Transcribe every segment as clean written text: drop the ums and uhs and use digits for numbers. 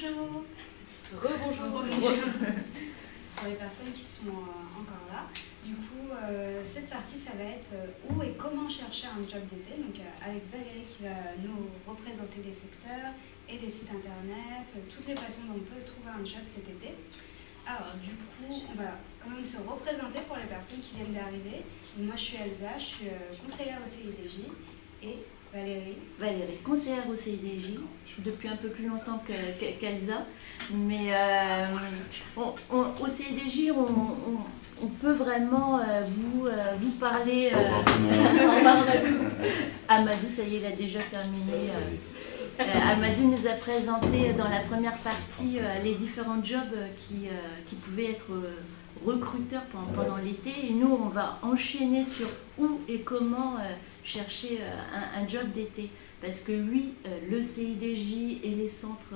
Bonjour. Rebonjour. Pour les personnes qui sont encore là, du coup, cette partie, ça va être où et comment chercher un job d'été. Donc, avec Valérie qui va nous représenter les secteurs et les sites internet, toutes les façons dont on peut trouver un job cet été. Alors, du coup, on va quand même se représenter pour les personnes qui viennent d'arriver. Moi, je suis Elsa, je suis conseillère au CIDJ et Valérie. Valérie, conseillère au CIDJ, depuis un peu plus longtemps qu'Elsa, mais au CIDJ, on peut vraiment vous parler. Au revoir Amadou. Amadou, ça y est, il a déjà terminé. Amadou nous a présenté dans la première partie les différents jobs qui pouvaient être recruteurs pendant l'été. Et nous, on va enchaîner sur où et comment chercher un job d'été. Parce que oui, le CIDJ et les centres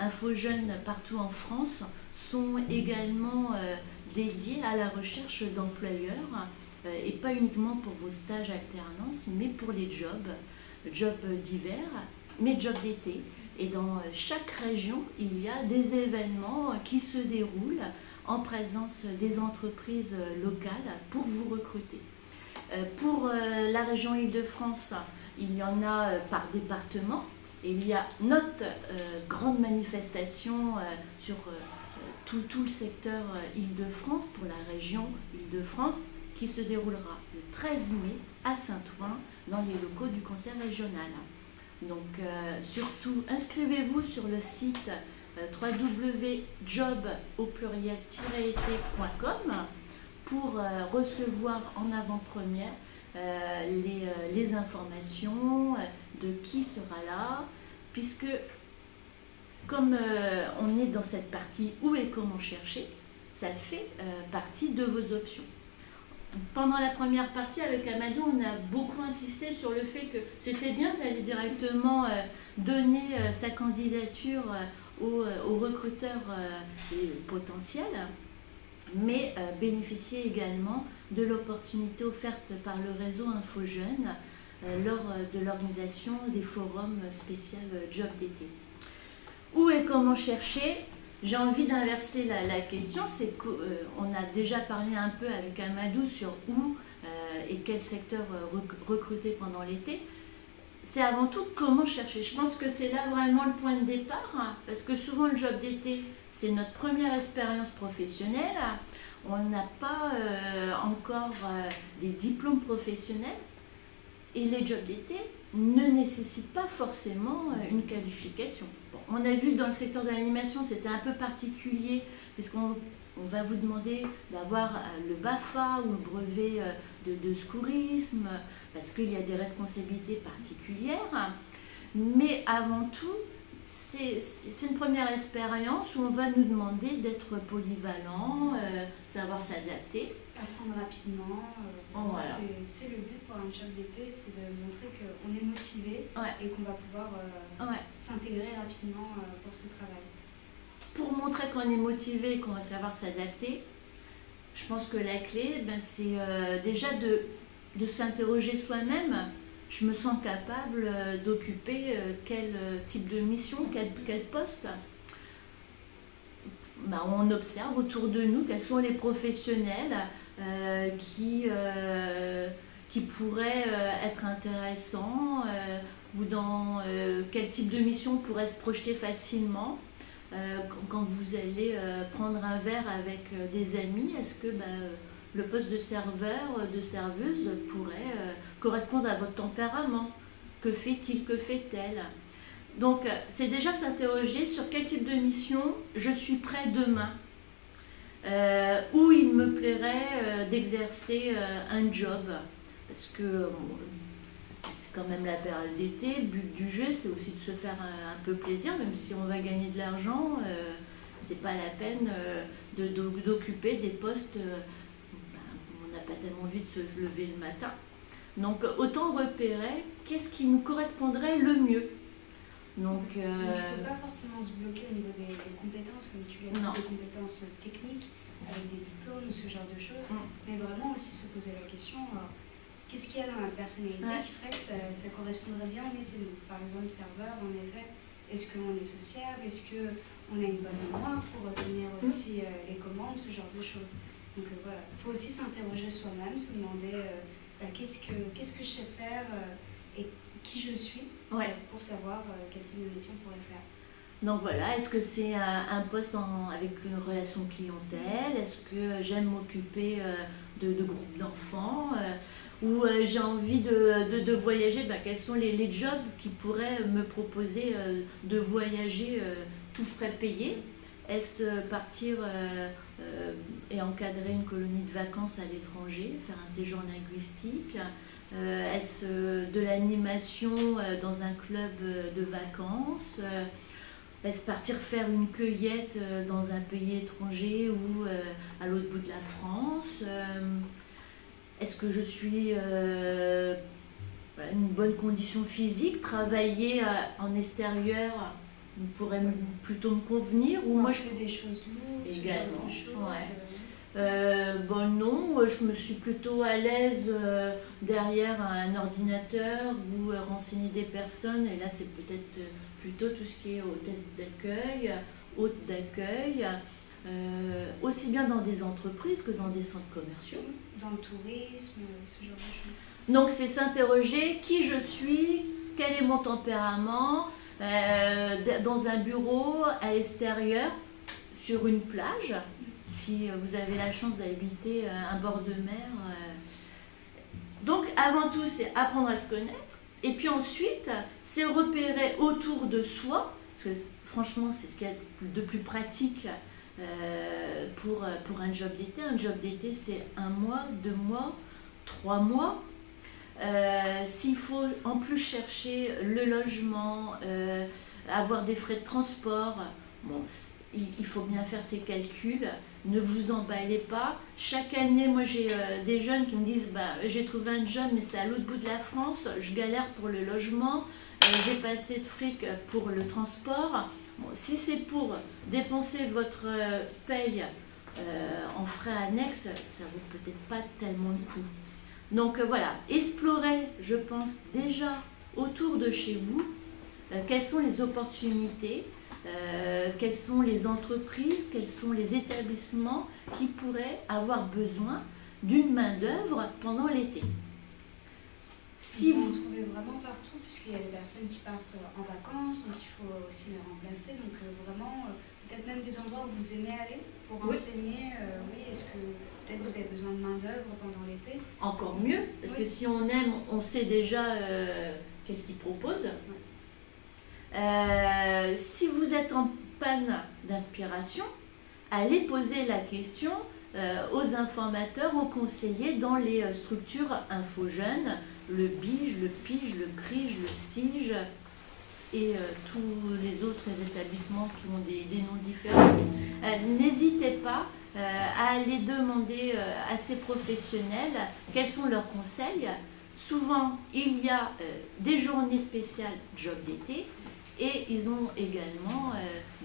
InfoJeunes partout en France sont également dédiés à la recherche d'employeurs, et pas uniquement pour vos stages alternance, mais pour les jobs d'hiver, mais jobs d'été. Et dans chaque région, il y a des événements qui se déroulent en présence des entreprises locales pour vous recruter. Pour la région Île-de-France, il y en a par département. Et il y a notre grande manifestation sur tout le secteur Île-de-France, pour la région Île-de-France, qui se déroulera le 13 mai à Saint-Ouen, dans les locaux du conseil régional. Donc surtout, inscrivez-vous sur le site www.job-et-t.com pour recevoir en avant-première les informations de qui sera là, puisque comme on est dans cette partie où et comment chercher, ça fait partie de vos options. Pendant la première partie avec Amadou, on a beaucoup insisté sur le fait que c'était bien d'aller directement donner sa candidature aux recruteurs potentiels, mais bénéficier également de l'opportunité offerte par le réseau InfoJeunes lors de l'organisation des forums spéciaux Job d'été. Où et comment chercher? J'ai envie d'inverser la question, c'est qu'on a déjà parlé un peu avec Amadou sur où et quel secteur recruter pendant l'été. C'est avant tout comment chercher. Je pense que c'est là vraiment le point de départ, hein, parce que souvent le job d'été, c'est notre première expérience professionnelle. On n'a pas encore des diplômes professionnels et les jobs d'été ne nécessitent pas forcément une qualification. Bon, on a vu dans le secteur de l'animation, c'était un peu particulier, puisqu'on va vous demander d'avoir le BAFA ou le brevet de secourisme, parce qu'il y a des responsabilités particulières. Mais avant tout, c'est une première expérience où on va nous demander d'être polyvalent, savoir s'adapter. Apprendre rapidement. Voilà. C'est le but pour un job d'été, c'est de montrer qu'on est motivé et qu'on va pouvoir s'intégrer rapidement pour ce travail. Pour montrer qu'on est motivé et qu'on va savoir s'adapter, je pense que la clé, c'est déjà de s'interroger soi-même. Je me sens capable d'occuper quel type de mission, quel poste. On observe autour de nous quels sont les professionnels qui pourraient être intéressants ou dans quel type de mission pourrait se projeter facilement. Quand vous allez prendre un verre avec des amis, est-ce que le poste de serveur, de serveuse pourrait correspondre à votre tempérament? Que fait-il, que fait-elle? Donc, c'est déjà s'interroger sur quel type de mission je suis prêt demain, où il me plairait d'exercer un job. Parce que c'est quand même la période d'été, le but du jeu, c'est aussi de se faire un peu plaisir, même si on va gagner de l'argent, c'est pas la peine d'occuper des postes où on n'a pas tellement envie de se lever le matin. Donc, autant repérer qu'est-ce qui nous correspondrait le mieux. Donc, il ne faut pas forcément se bloquer au niveau des compétences, comme tu l'as dit, des compétences techniques, avec des diplômes ou ce genre de choses, mais vraiment aussi se poser la question, qu'est-ce qu'il y a dans la personnalité qui ferait que ça correspondrait bien au métier? Donc, par exemple, serveur, en effet, il est-ce qu'on est sociable, est-ce qu'on a une bonne mémoire pour retenir aussi les commandes, ce genre de choses. Donc voilà, il faut aussi s'interroger soi-même, se demander qu'est-ce que je sais faire et qui je suis pour savoir quel type de métier on pourrait faire. Donc voilà, est-ce que c'est un poste avec une relation clientèle? Est-ce que j'aime m'occuper de groupes d'enfants? Ou j'ai envie de voyager? Quels sont les jobs qui pourraient me proposer de voyager tout frais payé? Est-ce partir et encadrer une colonie de vacances à l'étranger, faire un séjour linguistique? Est-ce de l'animation dans un club de vacances? Est-ce partir faire une cueillette dans un pays étranger ou à l'autre bout de la France? Est-ce que je suis une bonne condition physique? Travailler en extérieur pourrait plutôt me convenir? Ou moi je fais des choses lourdes, également. Non, je me suis plutôt à l'aise derrière un ordinateur ou renseigner des personnes, et là c'est peut-être plutôt tout ce qui est hôtesse d'accueil, hôte d'accueil, aussi bien dans des entreprises que dans des centres commerciaux. Dans le tourisme, ce genre de choses. Donc c'est s'interroger qui je suis, quel est mon tempérament, dans un bureau, à l'extérieur, sur une plage, si vous avez la chance d'habiter un bord de mer. Donc avant tout, c'est apprendre à se connaître. Et puis ensuite, c'est repérer autour de soi, parce que franchement, c'est ce qu'il y a de plus pratique pour un job d'été. Un job d'été, c'est 1 mois, 2 mois, 3 mois. S'il faut en plus chercher le logement, avoir des frais de transport, bon, il faut bien faire ses calculs. Ne vous emballez pas. Chaque année, moi j'ai des jeunes qui me disent j'ai trouvé un job mais c'est à l'autre bout de la France, je galère pour le logement, j'ai pas assez de fric pour le transport. Bon, si c'est pour dépenser votre paye en frais annexes, ça vaut peut-être pas tellement le coup. Donc voilà, explorez, je pense, déjà autour de chez vous quelles sont les opportunités, quelles sont les entreprises, quels sont les établissements qui pourraient avoir besoin d'une main-d'œuvre pendant l'été. Si vous trouvez vraiment partout, puisqu'il y a des personnes qui partent en vacances, donc il faut aussi les remplacer. Donc vraiment, peut-être même des endroits où vous aimez aller pour enseigner. Est-ce que peut-être vous avez besoin de main-d'œuvre pendant l'été? Encore mieux, parce que si on aime, on sait déjà qu'est-ce qu'ils proposent. Si vous êtes en panne d'inspiration, allez poser la question aux informateurs, aux conseillers dans les structures info-jeunes, le BIGE, le PIGE, le CRIGE, le CIGE et tous les autres établissements qui ont des noms différents. N'hésitez pas à aller demander à ces professionnels quels sont leurs conseils. Souvent, il y a des journées spéciales job d'été. Et ils ont également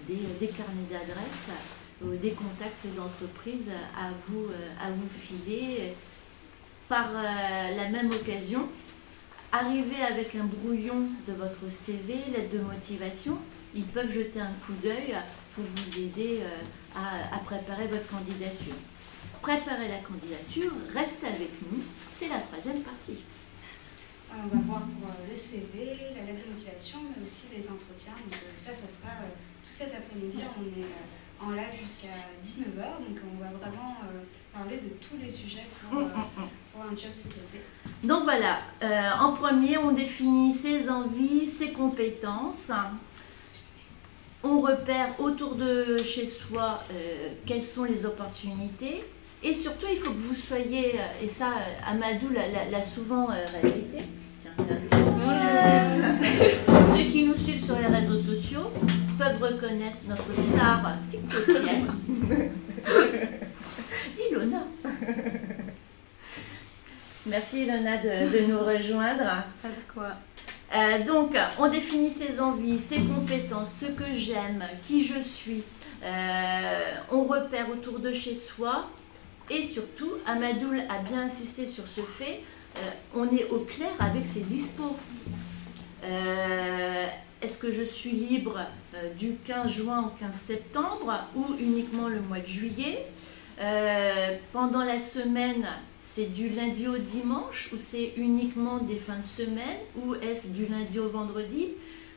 des carnets d'adresses, des contacts d'entreprise à vous filer. Par la même occasion, arrivez avec un brouillon de votre CV, lettre de motivation. Ils peuvent jeter un coup d'œil pour vous aider à préparer votre candidature. Préparez la candidature, restez avec nous, c'est la 3e partie. On va voir pour le CV, la lettre de motivation, mais aussi les entretiens. Donc ça sera tout cet après-midi. On est en live jusqu'à 19h, donc on va vraiment parler de tous les sujets pour un job cet été. Donc voilà, en premier, on définit ses envies, ses compétences. On repère autour de chez soi quelles sont les opportunités. Et surtout, il faut que vous soyez, et ça, Amadou l'a souvent répété. Ceux qui nous suivent sur les réseaux sociaux peuvent reconnaître notre star tiktokienne, Ilona. Merci Ilona de nous rejoindre. Pas de quoi. Donc, on définit ses envies, ses compétences, ce que j'aime, qui je suis. On repère autour de chez soi. Et surtout, Amadoul a bien insisté sur ce fait, on est au clair avec ses dispos. est-ce que je suis libre du 15 juin au 15 septembre ou uniquement le mois de juillet? Pendant la semaine, c'est du lundi au dimanche ou c'est uniquement des fins de semaine ou est-ce du lundi au vendredi?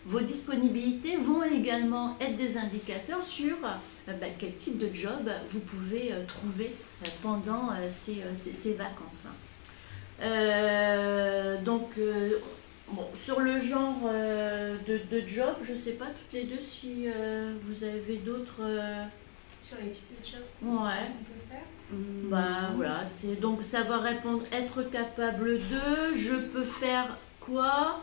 Vos disponibilités vont également être des indicateurs sur quel type de job vous pouvez trouver pendant ces vacances. Bon, sur le genre de job, je ne sais pas toutes les deux si vous avez d'autres... Sur les types de jobs qu'on peut faire. Voilà, c'est donc savoir répondre, être capable de, je peux faire quoi,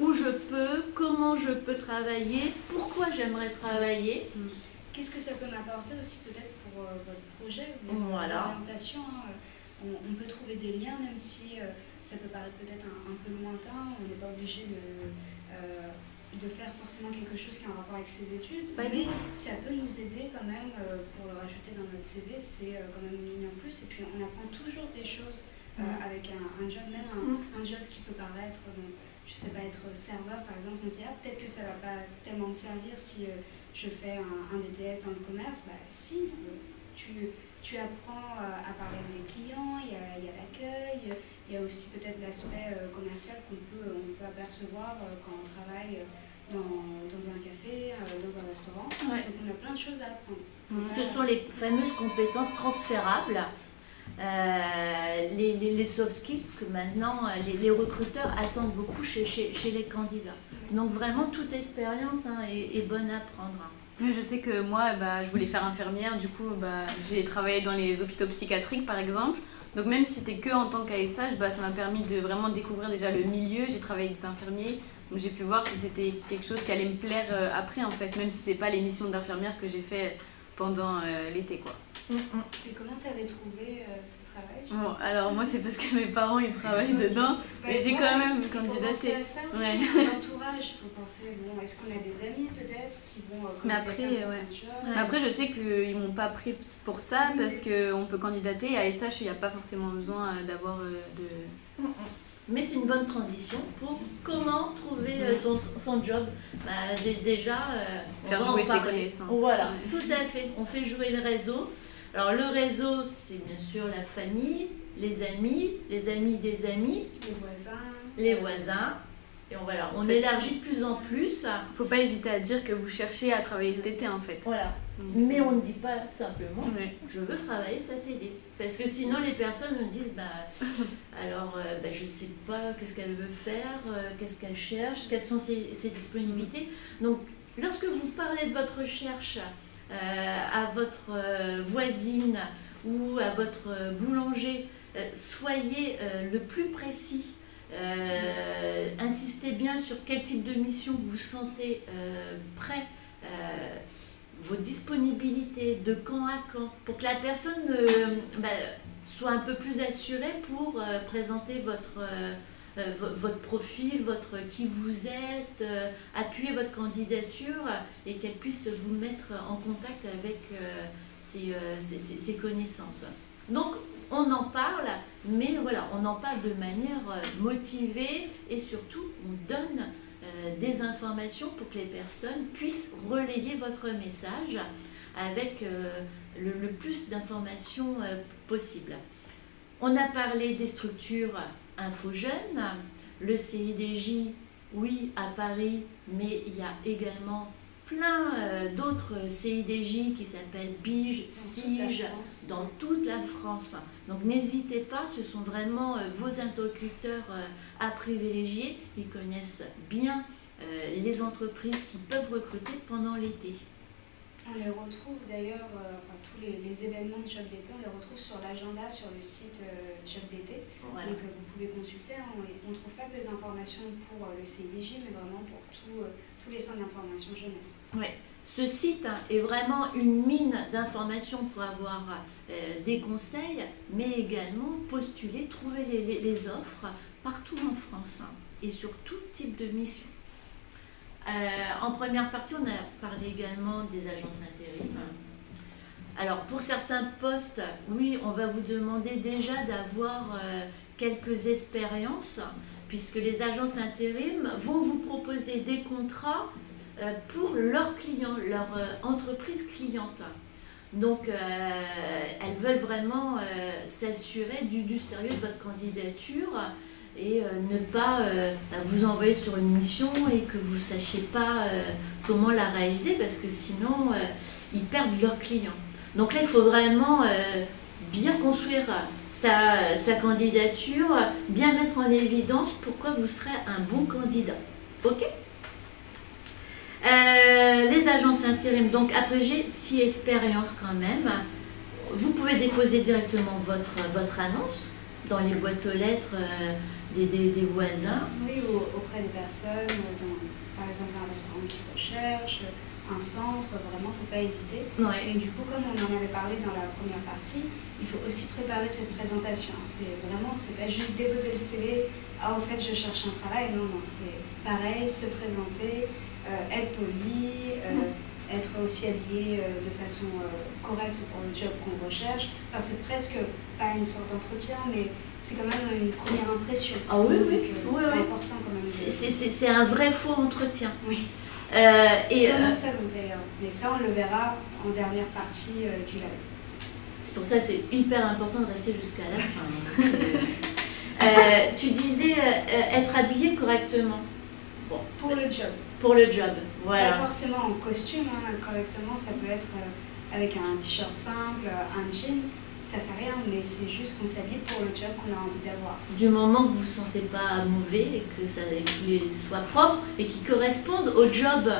où je peux, comment je peux travailler, pourquoi j'aimerais travailler. Qu'est-ce que ça peut m'apporter aussi peut-être pour votre projet, voilà. Votre orientation, hein. On peut trouver des liens même si ça peut paraître peut-être un peu lointain, on n'est pas obligé de faire forcément quelque chose qui a un rapport avec ses études, mais ça peut nous aider quand même pour le rajouter dans notre CV, c'est quand même une ligne en plus, et puis on apprend toujours des choses avec un job, même un job qui peut paraître, je sais pas, être serveur par exemple, on se dit peut-être que ça va pas tellement me servir si je fais un BTS dans le commerce, si, tu apprends à parler avec les clients, il y a l'accueil, il y a aussi peut-être l'aspect commercial qu'on peut apercevoir quand on travaille dans un café, dans un restaurant. Donc on a plein de choses à apprendre. Ce sont les fameuses compétences transférables, les soft skills que maintenant les recruteurs attendent beaucoup chez les candidats. Donc vraiment toute expérience est bonne à prendre. Je sais que moi, je voulais faire infirmière, du coup j'ai travaillé dans les hôpitaux psychiatriques par exemple. Donc même si c'était que en tant qu'ASH, ça m'a permis de vraiment découvrir déjà le milieu. J'ai travaillé avec des infirmiers, donc j'ai pu voir si c'était quelque chose qui allait me plaire après en fait, même si c'est pas les missions d'infirmière que j'ai fait pendant l'été quoi. Et comment tu avais trouvé ce travail? Bon, alors moi c'est parce que mes parents ils travaillent dedans, mais j'ai quand même candidaté. Il faut penser à ça aussi, l'entourage, il faut penser, est-ce qu'on a des amis peut-être qui vont candidater à certains jobs? Mais après je sais qu'ils m'ont pas pris pour ça parce qu'on peut candidater, à SH il n'y a pas forcément besoin d'avoir de... Mais c'est une bonne transition pour comment trouver son job. Déjà, faire jouer ses connaissances. Voilà, tout à fait. On fait jouer le réseau. Alors le réseau, c'est bien sûr la famille, les amis des amis, les voisins. Et on élargit de plus en plus. Faut pas hésiter à dire que vous cherchez à travailler cet été en fait. Voilà. Mais on ne dit pas simplement je veux travailler cet été. Parce que sinon les personnes me disent je sais pas qu'est-ce qu'elle veut faire, qu'est-ce qu'elle cherche, quelles sont ses disponibilités. Donc lorsque vous parlez de votre recherche à votre voisine ou à votre boulanger, soyez le plus précis. Insistez bien sur quel type de mission vous vous sentez prêt, vos disponibilités, de quand à quand, pour que la personne soit un peu plus assurée pour présenter votre profil, qui vous êtes, appuyer votre candidature et qu'elle puisse vous mettre en contact avec ses connaissances. Donc on en parle, mais on en parle de manière motivée et surtout on donne des informations pour que les personnes puissent relayer votre message avec le plus d'informations possible. On a parlé des structures InfoJeunes, le CIDJ, oui, à Paris, mais il y a également plein d'autres CIDJ qui s'appellent BIGE, SIGE, dans toute la France. Donc n'hésitez pas, ce sont vraiment vos interlocuteurs à privilégier. Ils connaissent bien les entreprises qui peuvent recruter pendant l'été. On les retrouve d'ailleurs, tous les événements de Job d'été, on les retrouve sur l'agenda, sur le site Job d'été. Voilà. Donc vous pouvez consulter, on ne trouve pas que des informations pour le CIDJ, mais vraiment pour tous les centres d'information jeunesse. Ouais. Ce site est vraiment une mine d'informations pour avoir des conseils, mais également postuler, trouver les offres partout en France et sur tout type de mission. En première partie, on a parlé également des agences intérim. Alors, pour certains postes, oui, on va vous demander déjà d'avoir quelques expériences puisque les agences intérim vont vous proposer des contrats pour leurs clients, leur entreprise cliente. Donc, elles veulent vraiment s'assurer du sérieux de votre candidature et ne pas vous envoyer sur une mission et que vous ne sachiez pas comment la réaliser, parce que sinon, ils perdent leurs clients. Donc là, il faut vraiment bien construire sa candidature, bien mettre en évidence pourquoi vous serez un bon candidat. Ok ? Les agences intérim, donc après j'ai 6 expériences quand même, vous pouvez déposer directement votre annonce dans les boîtes aux lettres des voisins. Oui, auprès des personnes, par exemple un restaurant qui recherche, un centre, vraiment, il ne faut pas hésiter. Ouais. Et du coup, comme on en avait parlé dans la première partie, il faut aussi préparer cette présentation. C'est pas juste déposer le CV, ah au fait je cherche un travail, non, c'est pareil, se présenter, être poli, être aussi habillé de façon correcte pour le job qu'on recherche. Enfin, c'est presque pas une sorte d'entretien, mais c'est quand même une première impression. Ah oui, donc, oui, c'est important quand même. C'est un vrai faux entretien. Oui. Et comment ça vous d'ailleurs? Mais ça, on le verra en dernière partie du live. C'est pour ça que c'est hyper important de rester jusqu'à la fin. Tu disais être habillé correctement. Bon, pour le job. Pour le job, voilà. Pas forcément en costume, hein, correctement, ça peut être avec un t-shirt simple, un jean, ça fait rien, mais c'est juste qu'on s'habille pour le job qu'on a envie d'avoir. Du moment que vous ne vous sentez pas mauvais et qu'il soit propre et qu'il corresponde au job.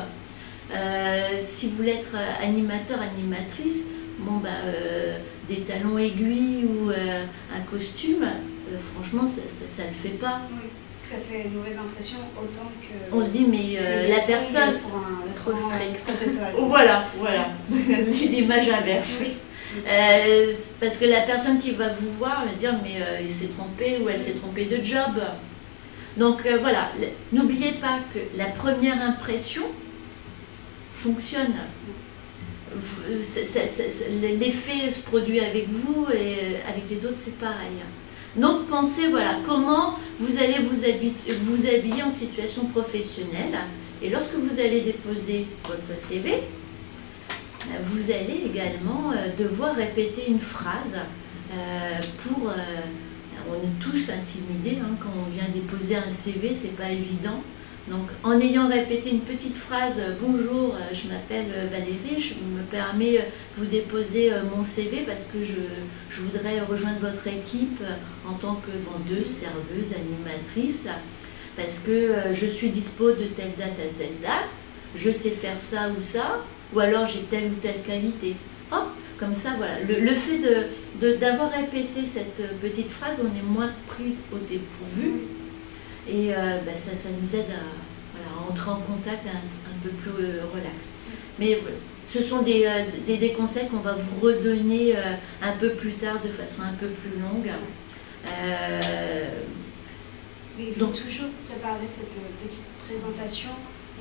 Si vous voulez être animateur, animatrice, bon, des talons aiguilles ou un costume, franchement, ça ne le fait pas. Oui. Ça fait une mauvaise impression autant que... On se dit, mais la personne... Pour un restaurant 3 étoiles. Voilà. L'image inverse. Oui. Parce que la personne qui va vous voir va dire, mais il s'est trompé ou elle s'est trompée de job. Donc voilà, n'oubliez pas que la première impression fonctionne. L'effet se produit avec vous et avec les autres, c'est pareil. Donc pensez, voilà, comment vous allez vous habiller en situation professionnelle. Et lorsque vous allez déposer votre CV, vous allez également devoir répéter une phrase on est tous intimidés hein, quand on vient déposer un CV, c'est pas évident. Donc en ayant répété une petite phrase, bonjour, je m'appelle Valérie, je me permets de vous déposer mon CV parce que je voudrais rejoindre votre équipe en tant que vendeuse, serveuse, animatrice, parce que je suis dispo de telle date à telle date, je sais faire ça ou ça, ou alors j'ai telle ou telle qualité. Hop, comme ça, voilà. Le fait d'avoir répété cette petite phrase, on est moins prise au dépourvu. Et ça nous aide à entrer en contact un peu plus relax. Mais ce sont des conseils qu'on va vous redonner un peu plus tard de façon un peu plus longue. Mais il faut toujours préparer cette petite présentation.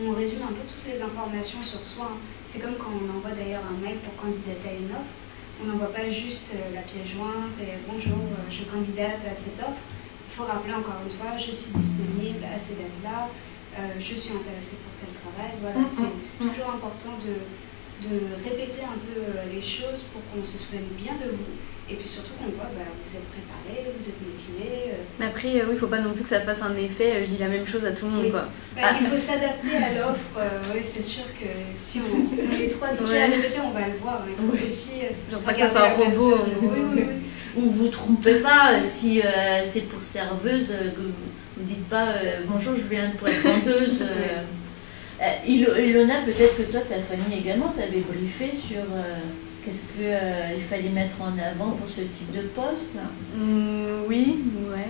On résume un peu toutes les informations sur soi. C'est comme quand on envoie d'ailleurs un mail pour candidater à une offre. On n'envoie pas juste la pièce jointe et bonjour, je candidate à cette offre. Il faut rappeler encore une fois, je suis disponible à ces dates-là, je suis intéressée pour tel travail. Voilà, c'est toujours important de répéter un peu les choses pour qu'on se souvienne bien de vous. Et puis surtout qu'on voit, vous êtes préparé, vous êtes motivé. Mais après, oui, il ne faut pas non plus que ça fasse un effet, je dis la même chose à tout le monde. Quoi. Il faut s'adapter à l'offre. Oui, c'est sûr que si on est trois habitués à répéter, on va le voir. Il faut aussi genre pas que ça soit un robot. Oui. Ou vous ne trompez pas, si c'est pour serveuse, vous ne dites pas bonjour, je viens pour être vendeuse. Ilona, peut-être que toi, ta famille également t'avait briefé sur qu'est-ce qu'il fallait mettre en avant pour ce type de poste. Oui,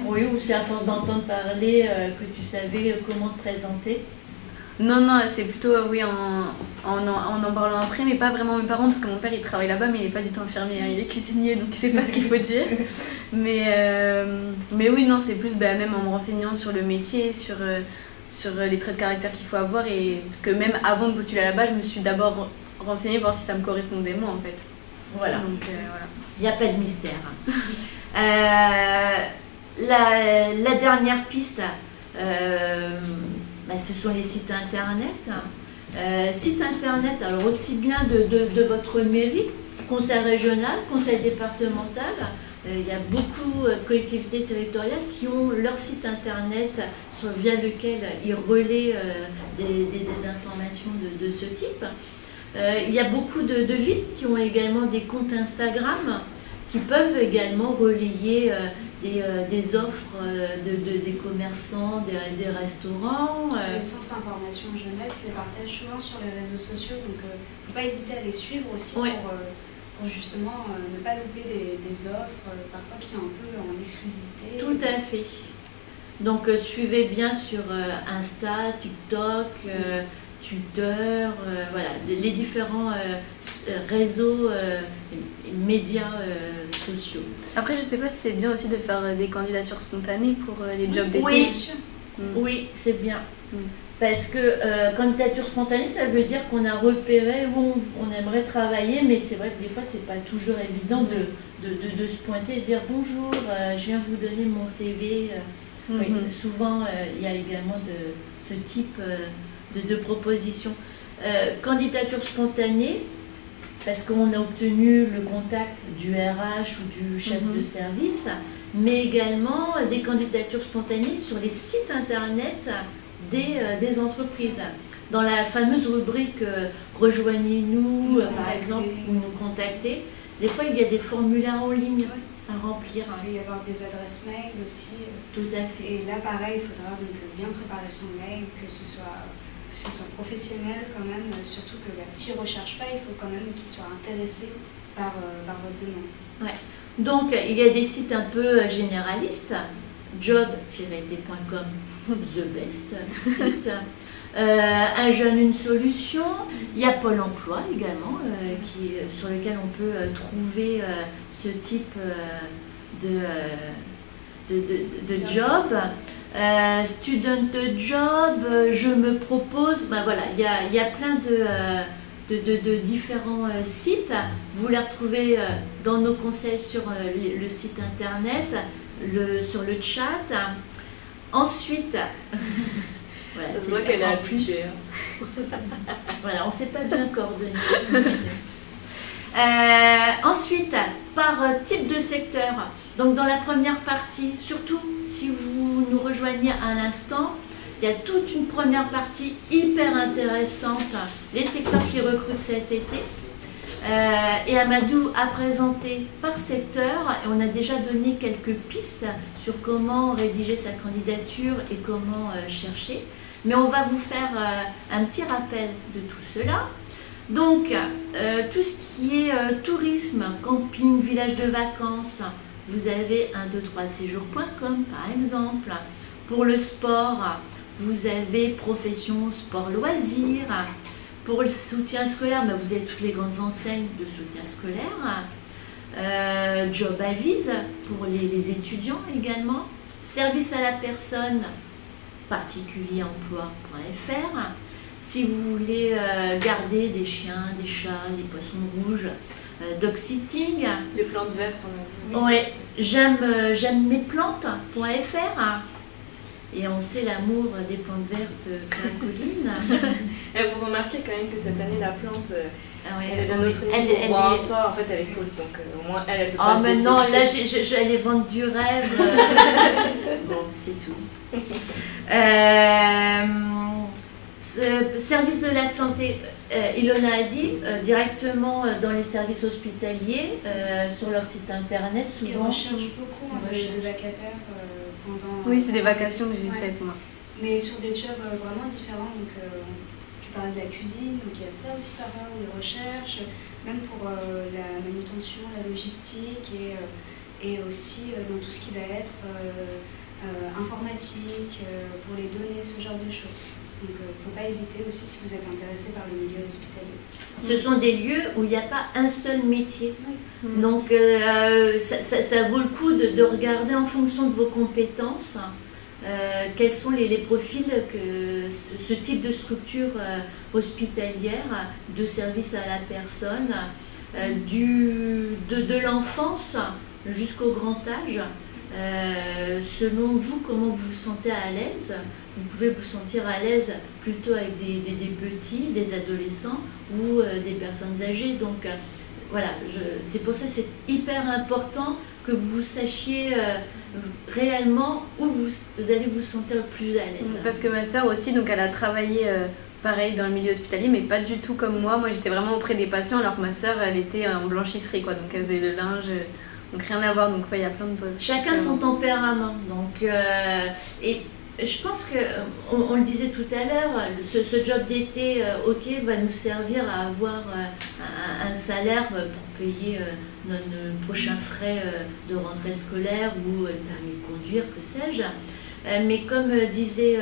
Oui, ou c'est à force d'entendre parler que tu savais comment te présenter. Non, c'est plutôt, oui, en parlant après, mais pas vraiment mes parents, parce que mon père, il travaille là-bas, mais il n'est pas du tout infirmier, hein, il est cuisinier, donc il ne sait pas ce qu'il faut dire. Mais oui, non, c'est plus même en me renseignant sur le métier, sur les traits de caractère qu'il faut avoir, parce que même avant de postuler là-bas, je me suis d'abord renseignée, voir si ça me correspondait moi, en fait. Voilà. Donc, voilà. Il n'y a pas de mystère. La dernière piste, Ce sont les sites internet. Site internet, alors aussi bien de votre mairie, conseil régional, conseil départemental. Il y a beaucoup de collectivités territoriales qui ont leur site internet via lequel ils relaient des informations de ce type. Il y a beaucoup de villes qui ont également des comptes Instagram qui peuvent également relayer des offres des commerçants, des restaurants. Les centres d'information jeunesse les partagent souvent sur les réseaux sociaux, donc il ne faut pas hésiter à les suivre aussi pour justement ne pas louper des offres parfois qui sont un peu en exclusivité. Tout à fait. Donc suivez bien sur Insta, TikTok, Twitter, voilà, les différents réseaux médias sociaux. Après, je ne sais pas si c'est bien aussi de faire des candidatures spontanées pour les jobs d'été. Oui, oui, c'est bien. Parce que candidature spontanée, ça veut dire qu'on a repéré où on aimerait travailler, mais c'est vrai que des fois, c'est pas toujours évident de se pointer et de dire bonjour, je viens vous donner mon CV. Oui, souvent, il y a également ce type de propositions. Candidature spontanée, parce qu'on a obtenu le contact du RH ou du chef de service, mais également des candidatures spontanées sur les sites internet des entreprises. Dans la fameuse rubrique Rejoignez-nous, par exemple, ou nous contacter, des fois il y a des formulaires en ligne à remplir. Il peut y avoir des adresses mail aussi. Tout à fait. Et là, pareil, il faudra donc bien préparer son mail, que ce soit professionnel quand même, surtout que s'il ne recherche pas, il faut quand même qu'il soit intéressé par votre demande. Ouais. Donc, il y a des sites un peu généralistes, job-t.com, the best site. Un jeune, une solution. Il y a Pôle emploi également, sur lequel on peut trouver ce type de job. Student job, je me propose, voilà, il y a plein de différents sites. Vous les retrouvez dans nos conseils sur le site internet, sur le chat. Ensuite, voilà, ça se voit qu'elle est habituée. Voilà, on ne s'est pas bien coordonné. Ensuite, par type de secteur. Donc dans la première partie, surtout si vous nous rejoignez à l'instant, il y a toute une première partie hyper intéressante, les secteurs qui recrutent cet été. Et Amadou a présenté par secteur, et on a déjà donné quelques pistes sur comment rédiger sa candidature et comment chercher. Mais on va vous faire un petit rappel de tout cela. Donc, tout ce qui est tourisme, camping, village de vacances, vous avez 123séjours.com par exemple. Pour le sport, vous avez profession, sport, loisirs. Pour le soutien scolaire, vous avez toutes les grandes enseignes de soutien scolaire. Job Avise pour les étudiants également. Service à la personne, particulieremploi.fr. Si vous voulez garder des chiens, des chats, des poissons rouges, dog sitting. Les plantes vertes, on a dit. Oui, j'aime mes plantes.fr. Et on sait l'amour des plantes vertes Colline. Et vous remarquez quand même que cette année, la plante, elle est d'un autre niveau. Elle en soi, en fait, elle est fausse, donc au moins, elle peut pas mais non, là, j'allais vendre du rêve. Bon, c'est tout. Service de la santé, Ilona a dit, directement dans les services hospitaliers, sur leur site internet, souvent. Ils recherchent beaucoup de vacataires pendant... Oui, c'est des vacations que j'ai faites, moi. Mais sur des jobs vraiment différents, donc tu parlais de la cuisine, donc il y a ça aussi par là où ils recherchent, même pour la manutention, la logistique et aussi dans tout ce qui va être informatique, pour les données, ce genre de choses. Donc il ne faut pas hésiter aussi si vous êtes intéressé par le milieu hospitalier. Ce sont des lieux où il n'y a pas un seul métier. Oui. Donc ça vaut le coup de regarder en fonction de vos compétences quels sont les profils que ce type de structure hospitalière, de service à la personne, de l'enfance jusqu'au grand âge, selon vous, comment vous vous sentez à l'aise. Vous pouvez vous sentir à l'aise plutôt avec des petits, des adolescents ou des personnes âgées. Donc voilà, c'est pour ça que c'est hyper important que vous sachiez réellement où vous allez vous sentir le plus à l'aise. Parce que ma sœur aussi, donc elle a travaillé pareil dans le milieu hospitalier, mais pas du tout comme moi. Moi j'étais vraiment auprès des patients, alors que ma sœur elle était en blanchisserie, quoi. Donc elle faisait le linge, donc rien à voir. Donc il y a plein de postes. Chacun son tempérament. Donc, et je pense que, on le disait tout à l'heure, ce job d'été, ok, va nous servir à avoir un salaire pour payer nos prochains frais de rentrée scolaire ou le permis de conduire, que sais-je. Mais comme disait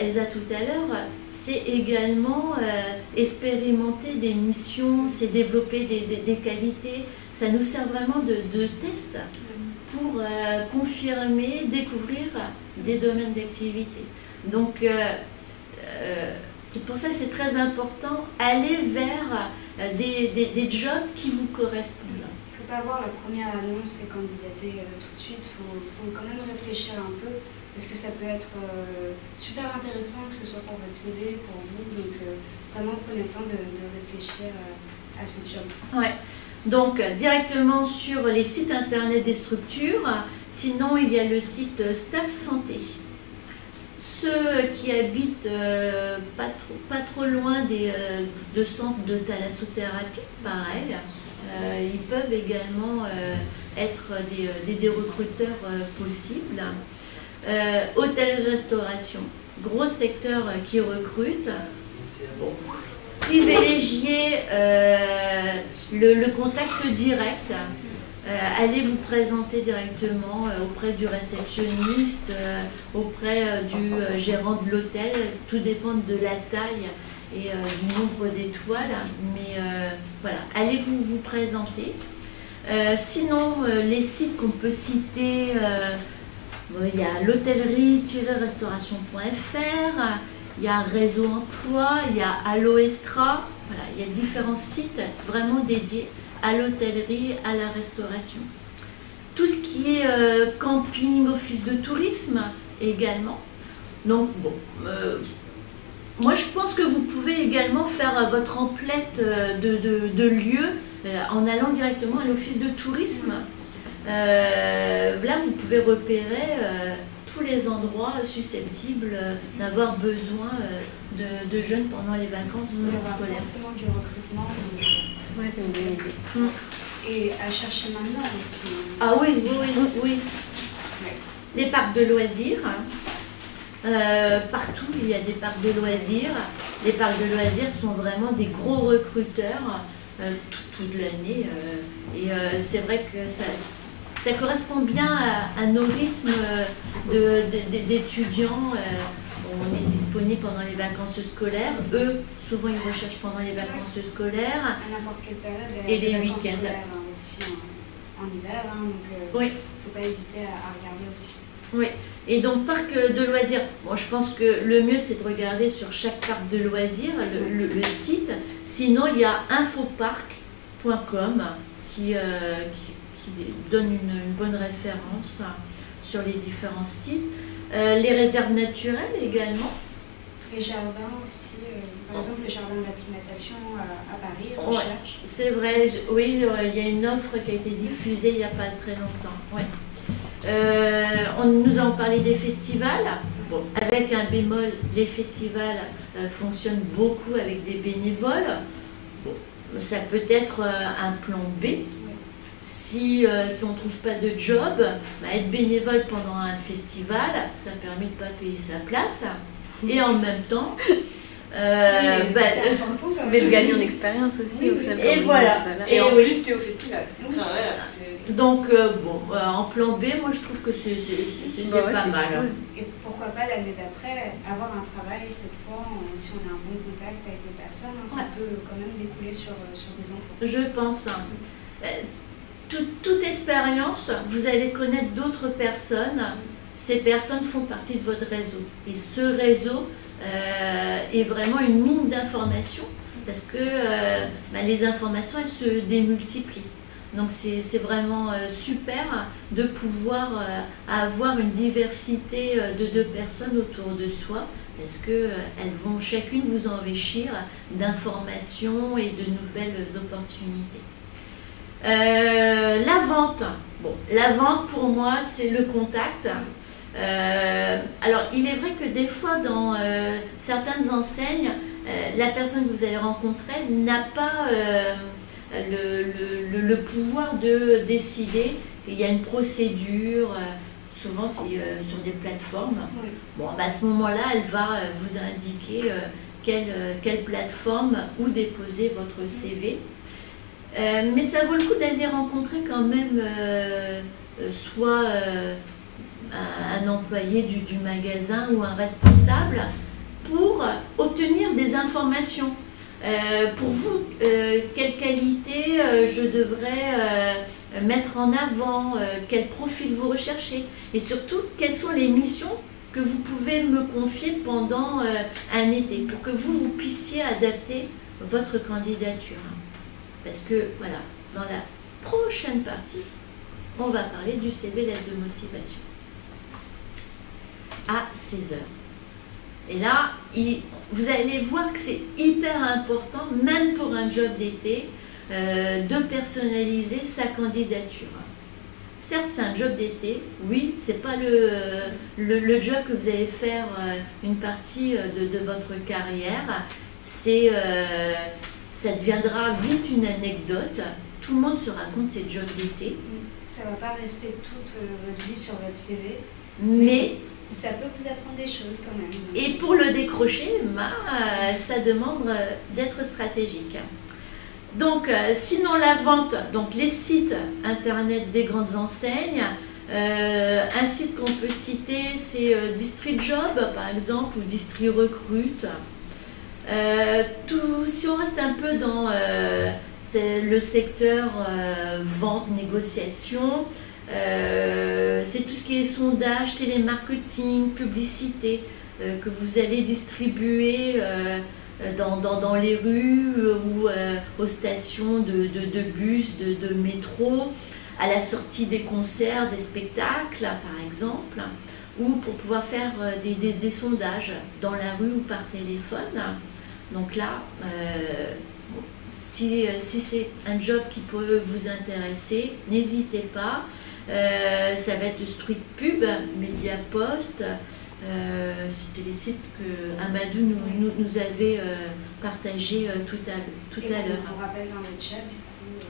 Elsa tout à l'heure, c'est également expérimenter des missions, c'est développer des qualités. Ça nous sert vraiment de test pour confirmer, découvrir des domaines d'activité. Donc, c'est pour ça que c'est très important, aller vers des jobs qui vous correspondent. Il ne faut pas voir la première annonce et candidater tout de suite. Il faut quand même réfléchir un peu, parce que ça peut être super intéressant, que ce soit pour votre CV, pour vous. Donc, vraiment, prenez le temps de réfléchir à ce job. Ouais. Donc, directement sur les sites internet des structures. Sinon, il y a le site Staff Santé. Ceux qui habitent pas trop loin de centres de thalassothérapie, pareil, ils peuvent également être des recruteurs possibles. Hôtellerie-restauration, gros secteur qui recrute. Bon. Privilégiez le contact direct. Allez vous présenter directement auprès du réceptionniste, auprès du gérant de l'hôtel. Tout dépend de la taille et du nombre d'étoiles. Mais voilà, allez vous présenter. Sinon, les sites qu'on peut citer, il y a l'hôtellerie-restauration.fr, il y a Réseau Emploi, il y a Allo Extra. Voilà, il y a différents sites vraiment dédiés à l'hôtellerie, à la restauration. Tout ce qui est camping, office de tourisme également. Donc bon, moi je pense que vous pouvez également faire votre emplette de lieux en allant directement à l'office de tourisme. Là vous pouvez repérer tous les endroits susceptibles d'avoir besoin de jeunes pendant les vacances scolaires. Forcément du recrutement. Ouais, c'est une bonne idée. Et à chercher maintenant aussi. Ah oui. Ouais. Les parcs de loisirs. Partout, il y a des parcs de loisirs. Les parcs de loisirs sont vraiment des gros recruteurs toute l'année. Et c'est vrai que ça correspond bien à nos rythmes d'étudiants. On est disponible pendant les vacances scolaires. Eux, souvent, ils recherchent pendant les vacances scolaires. À n'importe quelle période. Et les week-ends. Aussi en hiver. Donc, oui. Il ne faut pas hésiter à regarder aussi. Oui. Et donc, parc de loisirs. Bon, je pense que le mieux, c'est de regarder sur chaque parc de loisirs le site. Sinon, il y a infopark.com qui donne une bonne référence sur les différents sites. Les réserves naturelles également. Les jardins aussi, par exemple le jardin d'acclimatation à Paris, recherche. C'est vrai, oui, il y a une offre qui a été diffusée il n'y a pas très longtemps. Ouais. Nous avons parlé des festivals. Bon, avec un bémol, les festivals fonctionnent beaucoup avec des bénévoles. Bon, ça peut être un plan B. Si on ne trouve pas de job, être bénévole pendant un festival, ça permet de ne pas payer sa place. Et en même temps, vous pouvez gagner en expérience aussi. Au final, et voilà. Et en plus, tu es au festival. Donc, en plan B, moi je trouve que c'est pas mal. Cool. Et pourquoi pas l'année d'après avoir un travail, cette fois, si on a un bon contact avec les personnes, ça peut quand même découler sur des emplois. Je pense. Toute expérience, vous allez connaître d'autres personnes. Ces personnes font partie de votre réseau. Et ce réseau est vraiment une mine d'informations parce que les informations, elles se démultiplient. Donc c'est vraiment super de pouvoir avoir une diversité de personnes autour de soi, parce qu'elles vont chacune vous enrichir d'informations et de nouvelles opportunités. La vente. Bon, la vente pour moi c'est le contact. Alors il est vrai que des fois dans certaines enseignes, la personne que vous allez rencontrer n'a pas le pouvoir de décider. Il y a une procédure, souvent c'est sur des plateformes. Oui. Bon, à ce moment-là, elle va vous indiquer quelle plateforme où déposer votre CV. Mais ça vaut le coup d'aller rencontrer quand même soit un employé du magasin ou un responsable pour obtenir des informations. Pour vous, quelle qualité je devrais mettre en avant, quel profil vous recherchez et surtout quelles sont les missions que vous pouvez me confier pendant un été pour que vous puissiez adapter votre candidature. Parce que voilà, dans la prochaine partie, on va parler du CV lettre de motivation à 16h. Et là, vous allez voir que c'est hyper important, même pour un job d'été, de personnaliser sa candidature. Certes, c'est un job d'été, oui, c'est pas le job que vous allez faire une partie de votre carrière, ça deviendra vite une anecdote, tout le monde se raconte ses jobs d'été. Ça va pas rester toute votre vie sur votre CV, mais ça peut vous apprendre des choses quand même. Et pour le décrocher, ça demande d'être stratégique. Donc, sinon la vente, donc les sites internet des grandes enseignes, un site qu'on peut citer, c'est DistriJob par exemple, ou DistriRecrute. Si on reste un peu dans le secteur vente, négociation, c'est tout ce qui est sondage, télémarketing, publicité que vous allez distribuer dans les rues ou aux stations de bus, de métro, à la sortie des concerts, des spectacles par exemple, ou pour pouvoir faire des sondages dans la rue ou par téléphone. Donc là, si c'est un job qui peut vous intéresser, n'hésitez pas. Ça va être Street Pub, Mediapost, c'était les sites que Amadou nous avait partagé tout à l'heure. Je vous rappelle dans le chat, du coup.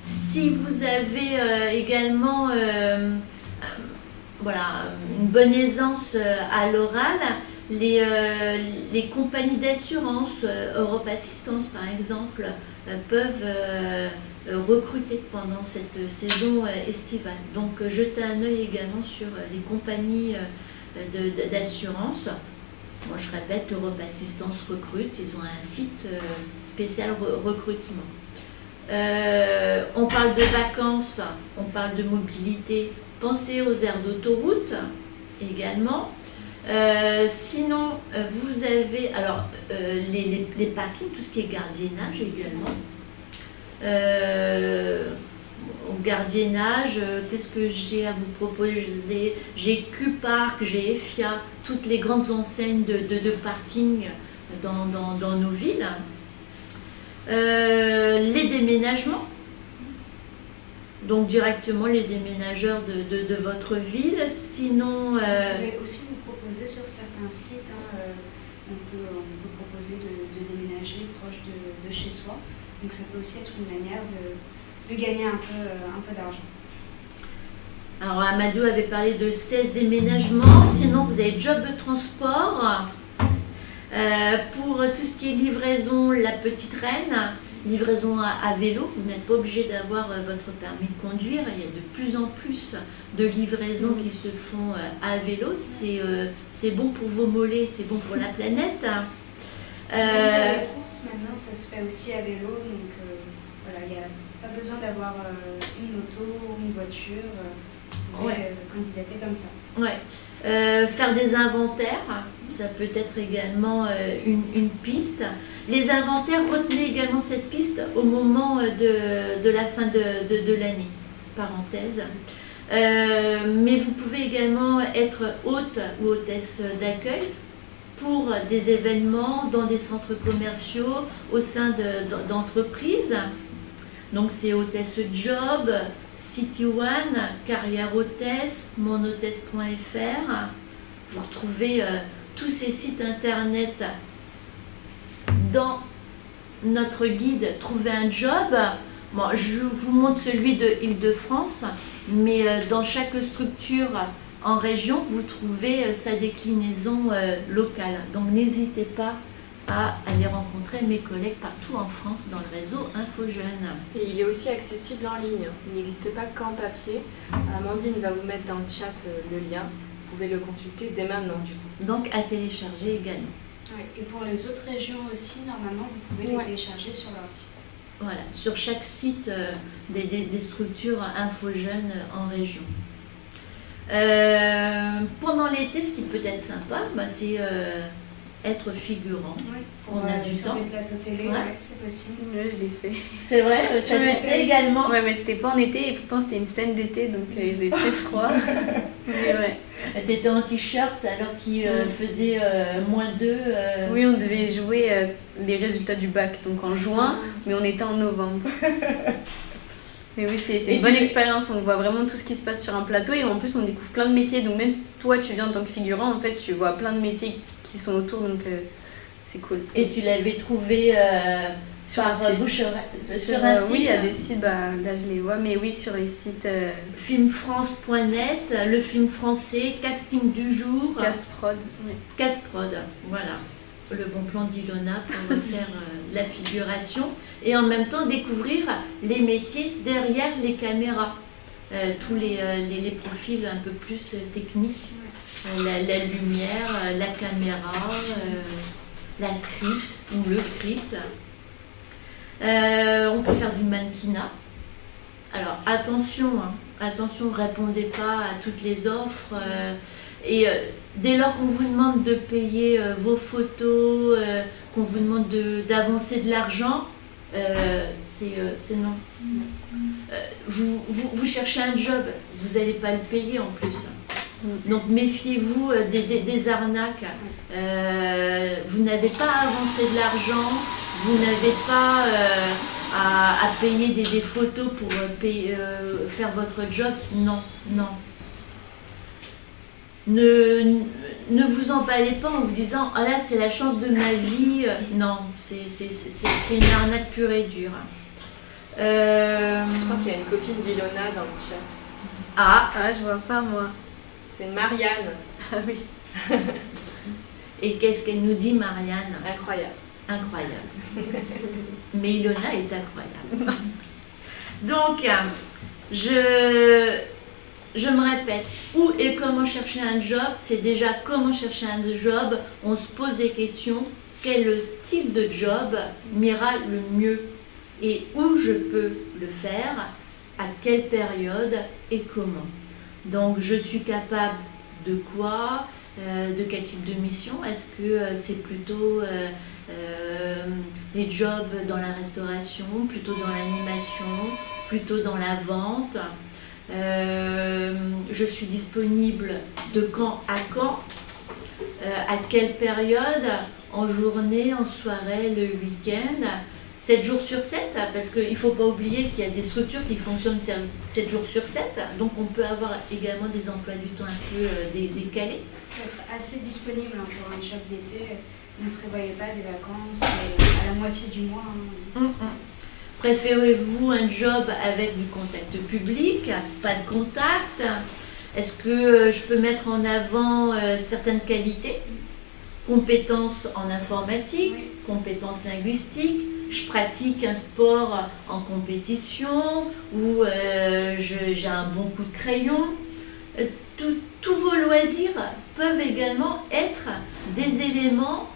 Si vous avez également voilà, une bonne aisance à l'oral, les compagnies d'assurance, Europe Assistance par exemple, peuvent recruter pendant cette saison estivale. Donc jetez un œil également sur les compagnies d'assurance. Moi je répète, Europe Assistance recrute, ils ont un site spécial recrutement. On parle de vacances, on parle de mobilité, pensez aux aires d'autoroute également. Sinon, vous avez alors les parkings, tout ce qui est gardiennage également. Au gardiennage, qu'est-ce que j'ai à vous proposer? J'ai Q-Park, j'ai EFIA, toutes les grandes enseignes de parking dans nos villes. Les déménagements, donc directement les déménageurs de votre ville. Sinon, vous pouvez aussi vous proposer sur certains sites, on peut proposer de déménager proche de chez soi. Donc ça peut aussi être une manière de gagner un peu d'argent. Alors Amadou avait parlé de 16 déménagements. Sinon vous avez Job Transport. Pour tout ce qui est livraison, la petite reine, livraison à vélo, vous n'êtes pas obligé d'avoir votre permis de conduire. Il y a de plus en plus de livraisons qui se font à vélo. C'est bon pour vos mollets, c'est bon pour la planète. Les courses maintenant ça se fait aussi à vélo, donc voilà, il n'y a pas besoin d'avoir une moto ou une voiture, vous pouvez candidater comme ça. Ouais. Faire des inventaires, ça peut être également une piste. Les inventaires, retenez également cette piste au moment de la fin de l'année, parenthèse. Mais vous pouvez également être hôte ou hôtesse d'accueil pour des événements dans des centres commerciaux au sein d'entreprises. Donc c'est hôtesse job, City One, carrière hôtesse, monhôtesse.fr. Vous retrouvez tous ces sites internet dans notre guide Trouver un job. Bon, je vous montre celui de Île-de-France, mais dans chaque structure en région, vous trouvez sa déclinaison locale. Donc n'hésitez pas à aller rencontrer mes collègues partout en France dans le réseau InfoJeunes. Et il est aussi accessible en ligne. Il n'existe pas qu'en papier. Amandine va vous mettre dans le chat le lien. Vous pouvez le consulter dès maintenant du coup. Donc à télécharger également. Ouais, et pour les autres régions aussi, normalement, vous pouvez les télécharger sur leur site. Voilà, sur chaque site des structures InfoJeunes en région. Pendant l'été, ce qui peut être sympa, c'est être figurant. Oui, on a du sur temps. des plateaux télé, c'est possible. Ouais, je l'ai fait. C'est vrai, tu as testé également. Ouais, mais c'était pas en été et pourtant c'était une scène d'été, donc il faisait très froid. Mais ouais. Tu étais en t-shirt alors qu'il faisait -2. Oui, on devait jouer les résultats du bac, donc en juin, mais on était en novembre. Mais oui, c'est une bonne expérience, on voit vraiment tout ce qui se passe sur un plateau et en plus on découvre plein de métiers, donc même si toi tu viens en tant que figurant, en fait tu vois plein de métiers qui sont autour, donc c'est cool. Et tu l'avais trouvé sur un site sur un site. Oui, il y a des sites, là je les vois, mais oui, sur les sites... filmfrance.net, le film français, casting du jour. Castprod. Oui. Castprod, voilà. Le bon plan d'Ilona pour faire la figuration. Et en même temps découvrir les métiers derrière les caméras. Tous les profils un peu plus techniques. La lumière, la caméra, la script ou le script. On peut faire du mannequinat. Alors attention, attention, répondez pas à toutes les offres. Et dès lors qu'on vous demande de payer vos photos, qu'on vous demande d'avancer de l'argent, c'est non. Vous cherchez un job, vous n'allez pas le payer en plus. Donc méfiez-vous des arnaques. Vous n'avez pas à avancer de l'argent, vous n'avez pas à payer des photos pour faire votre job. Non, non. Ne vous emballez pas en vous disant « Ah là, c'est la chance de ma vie ». Non, c'est une arnaque pure et dure. Je crois qu'il y a une copine d'Ilona dans le chat. Ah, je vois pas moi. C'est Marianne. Ah oui. Et qu'est-ce qu'elle nous dit, Marianne? Incroyable. Incroyable. Mais Ilona est incroyable. Donc, je me répète, où et comment chercher un job, c'est déjà comment chercher un job, on se pose des questions, quel est le style de job m'ira le mieux et où je peux le faire, à quelle période et comment. Donc je suis capable de quoi, de quel type de mission, est-ce que c'est plutôt les jobs dans la restauration, plutôt dans l'animation, plutôt dans la vente. Je suis disponible de quand à quand, à quelle période, en journée, en soirée, le week-end, 7 jours sur 7, parce qu'il ne faut pas oublier qu'il y a des structures qui fonctionnent 7 jours sur 7, donc on peut avoir également des emplois du temps un peu décalés. Il faut être assez disponible pour un job d'été, ne prévoyez pas des vacances à la moitié du mois. Préférez-vous un job avec du contact public, pas de contact? Est-ce que je peux mettre en avant certaines qualités? Compétences en informatique, compétences linguistiques, je pratique un sport en compétition ou j'ai un bon coup de crayon. Tous vos loisirs peuvent également être des éléments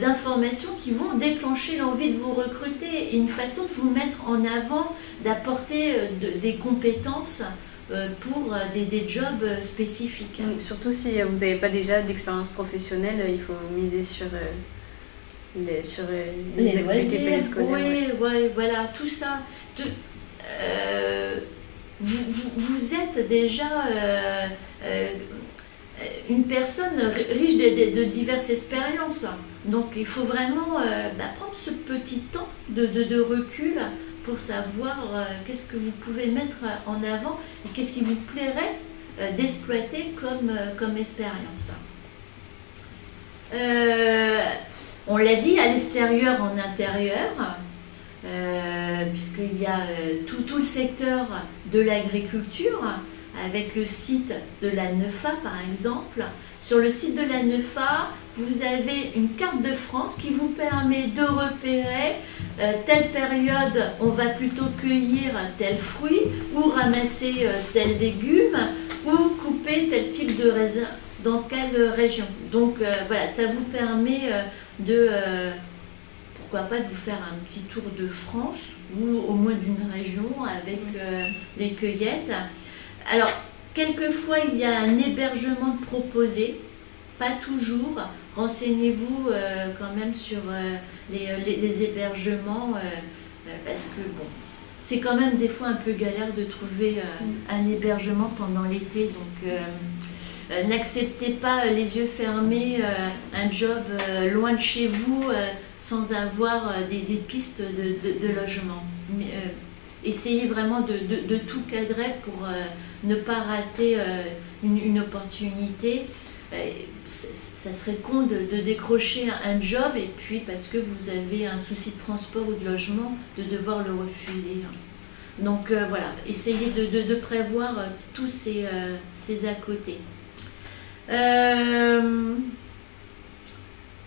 d'informations qui vont déclencher l'envie de vous recruter et une façon de vous mettre en avant, d'apporter des compétences pour des jobs spécifiques. Surtout si vous n'avez pas déjà d'expérience professionnelle, il faut miser sur les activités périscolaires. Oui, ouais, voilà, tout ça. Vous êtes déjà une personne riche de diverses expériences. Donc il faut vraiment prendre ce petit temps de recul pour savoir qu'est-ce que vous pouvez mettre en avant et qu'est-ce qui vous plairait d'exploiter comme expérience. On l'a dit, à l'extérieur, en intérieur, puisqu'il y a tout le secteur de l'agriculture, avec le site de la NEFA par exemple. Sur le site de la NEFA, vous avez une carte de France qui vous permet de repérer telle période, on va plutôt cueillir tel fruit, ou ramasser tel légume, ou couper tel type de raisin dans quelle région. Donc voilà, ça vous permet pourquoi pas de vous faire un petit tour de France, ou au moins d'une région avec les cueillettes. Alors, quelquefois, il y a un hébergement de proposé, pas toujours. Renseignez-vous quand même sur les hébergements, parce que bon, c'est quand même des fois un peu galère de trouver un hébergement pendant l'été. Donc, n'acceptez pas les yeux fermés un job loin de chez vous sans avoir des pistes de logement. Essayez vraiment de tout cadrer pour ne pas rater une opportunité. Ça serait con de décrocher un job et puis parce que vous avez un souci de transport ou de logement, de devoir le refuser. Donc voilà, essayez de prévoir tous ces à côté.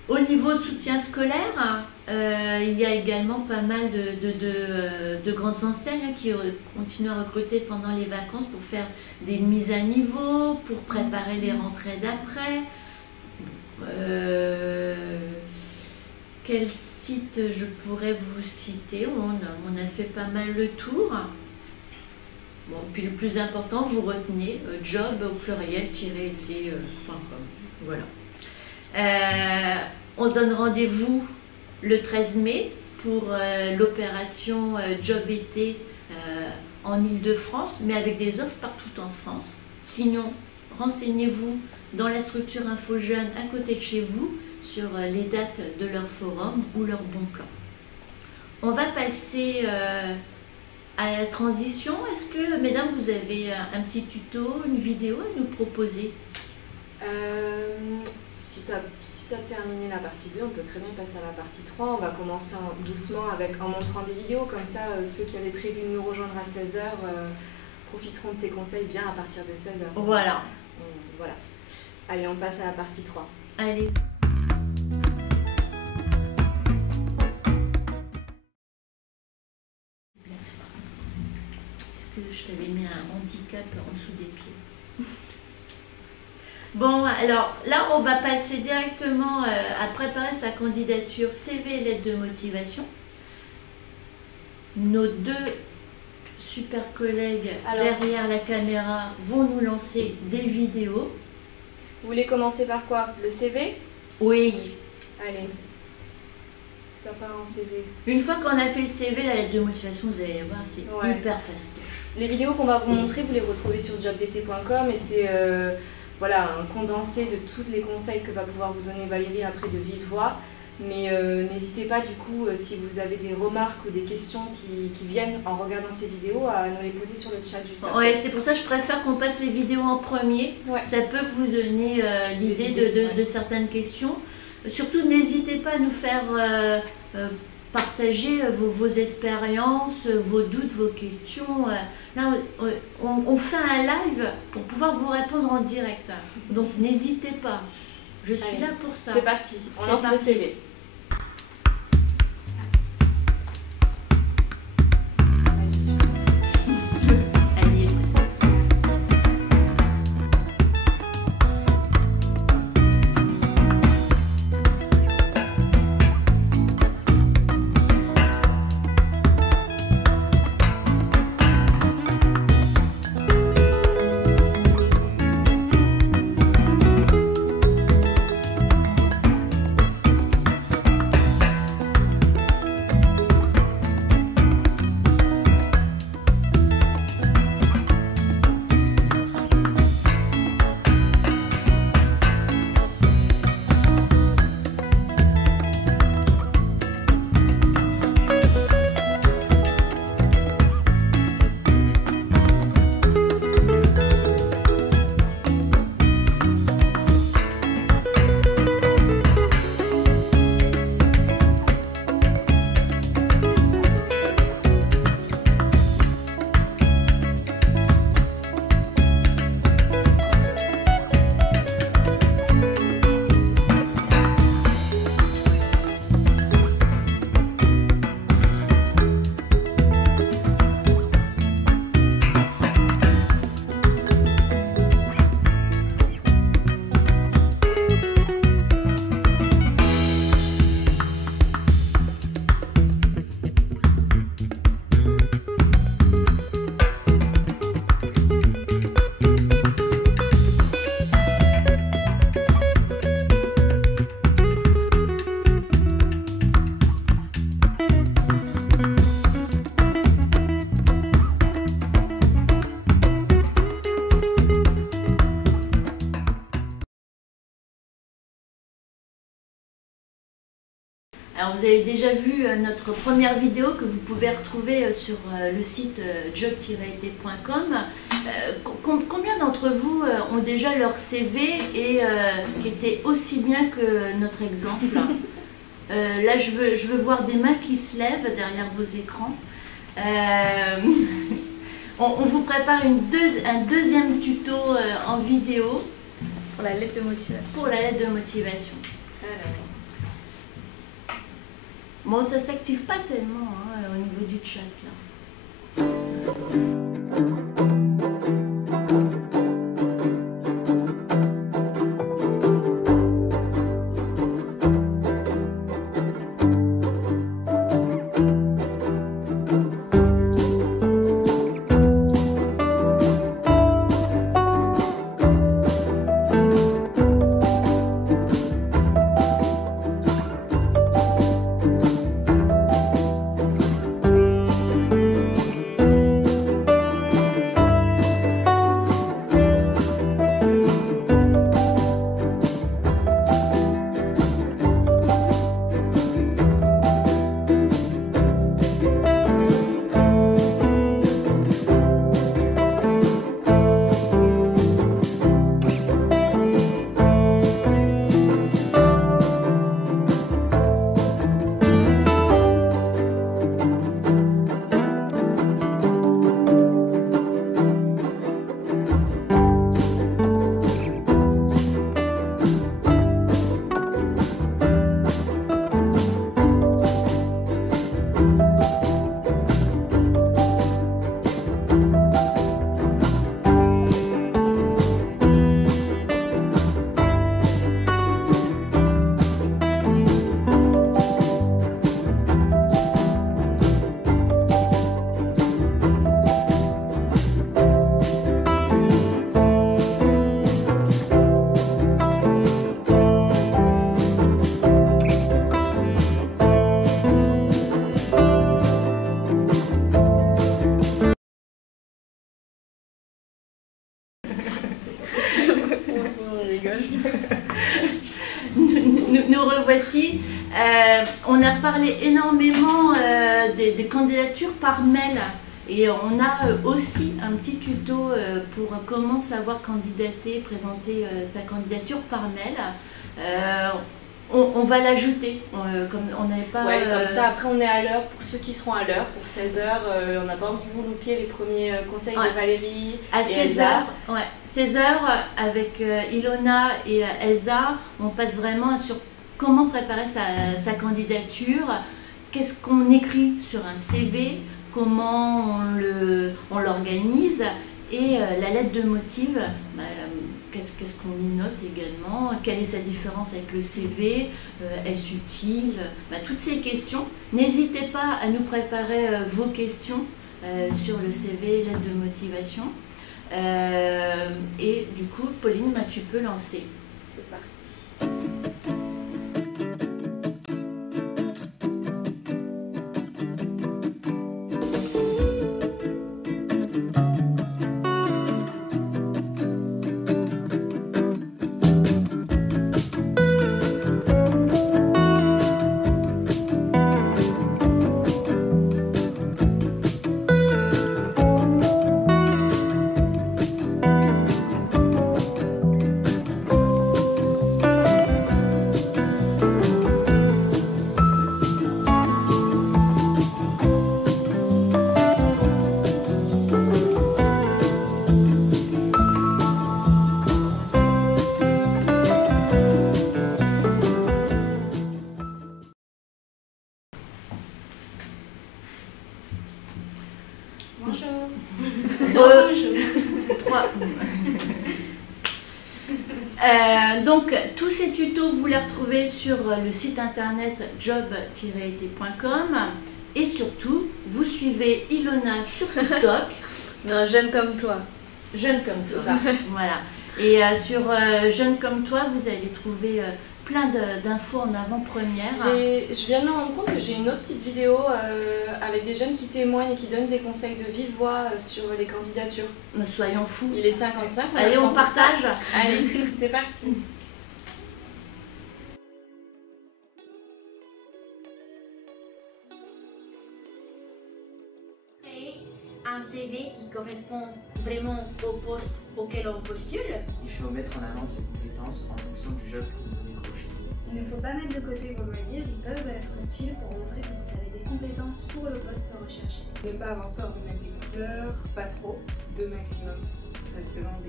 Au niveau de soutien scolaire, il y a également pas mal de grandes enseignes qui continuent à recruter pendant les vacances pour faire des mises à niveau, pour préparer les rentrées d'après. Quel site je pourrais vous citer? On a fait pas mal le tour. Bon, puis le plus important, vous retenez job au pluriel-été.com. Voilà. On se donne rendez-vous le 13 mai pour l'opération Job été en Île-de-France, mais avec des offres partout en France. Sinon, renseignez-vous dans la structure Info Jeunes à côté de chez vous sur les dates de leur forum ou leur bon plan. On va passer à la transition. Est-ce que, mesdames, vous avez un petit tuto, une vidéo à nous proposer? Si tu as terminé la partie 2, on peut très bien passer à la partie 3. On va commencer doucement en montrant des vidéos. Comme ça, ceux qui avaient prévu de nous rejoindre à 16h profiteront de tes conseils bien à partir de 16h. Voilà. Voilà. Allez, on passe à la partie 3. Allez. Est-ce que je t'avais mis un handicap en dessous des pieds? Bon, alors là, on va passer directement à préparer sa candidature CV et lettre de motivation. Nos deux super collègues derrière la caméra vont nous lancer des vidéos. Vous voulez commencer par quoi? Le CV? Oui. Allez, ça part en CV. Une fois qu'on a fait le CV, la lettre de motivation, vous allez voir, c'est hyper fastoche. Les vidéos qu'on va vous montrer, vous les retrouvez sur jobdt.com et c'est voilà, un condensé de tous les conseils que va pouvoir vous donner Valérie après de vive voix. Mais n'hésitez pas du coup, si vous avez des remarques ou des questions qui viennent en regardant ces vidéos, à nous les poser sur le chat juste après. Ouais, c'est pour ça que je préfère qu'on passe les vidéos en premier. Ouais. Ça peut vous donner l'idée de certaines questions. Surtout, n'hésitez pas à nous faire partager vos expériences, vos doutes, vos questions. Là, on fait un live pour pouvoir vous répondre en direct. Donc, n'hésitez pas. Je suis là pour ça. C'est parti. On lance le CV. Alors vous avez déjà vu notre première vidéo que vous pouvez retrouver sur le site job-été.com. Combien d'entre vous ont déjà leur CV et qui était aussi bien que notre exemple? Là je veux voir des mains qui se lèvent derrière vos écrans. On vous prépare un deuxième tuto en vidéo. Pour la lettre de motivation. Pour la lettre de motivation. Bon, ça s'active pas tellement hein, au niveau du chat là. Nous revoici. On a parlé énormément des candidatures par mail et on a aussi un petit tuto pour comment savoir candidater, présenter sa candidature par mail. On va l'ajouter, comme on n'avait pas... Ouais, comme ça, après on est à l'heure, pour ceux qui seront à l'heure, pour 16h, on n'a pas envie que vous loupiez les premiers conseils de Valérie. À 16h, ouais, 16h avec Ilona et Elsa, on passe vraiment sur comment préparer sa candidature, qu'est-ce qu'on écrit sur un CV, comment on l'organise et la lettre de motive. Qu'est-ce qu'on y note également? Quelle est sa différence avec le CV? Est-ce utile? Toutes ces questions. N'hésitez pas à nous préparer vos questions sur le CV, lettre de motivation. Et du coup, Pauline, tu peux lancer. C'est parti. Donc tous ces tutos vous les retrouvez sur le site internet job-été.com et surtout vous suivez Ilona sur TikTok. Non, jeune comme toi. Jeune comme toi. Voilà. Et sur Jeune comme toi, vous allez trouver plein d'infos en avant-première. Je viens de me rendre compte que j'ai une autre petite vidéo avec des jeunes qui témoignent et qui donnent des conseils de vive voix sur les candidatures. Soyons fous. Il est 55. Allez, on partage. Allez, c'est parti. un CV qui correspond vraiment au poste auquel on postule. Il faut mettre en avant ses compétences en fonction du job que vous décrochez. Il ne faut pas mettre de côté vos loisirs, ils peuvent être utiles pour montrer que vous avez des compétences pour le poste recherché. Ne pas avoir peur de mettre des couleurs, pas trop, 2 maximum. Rester dans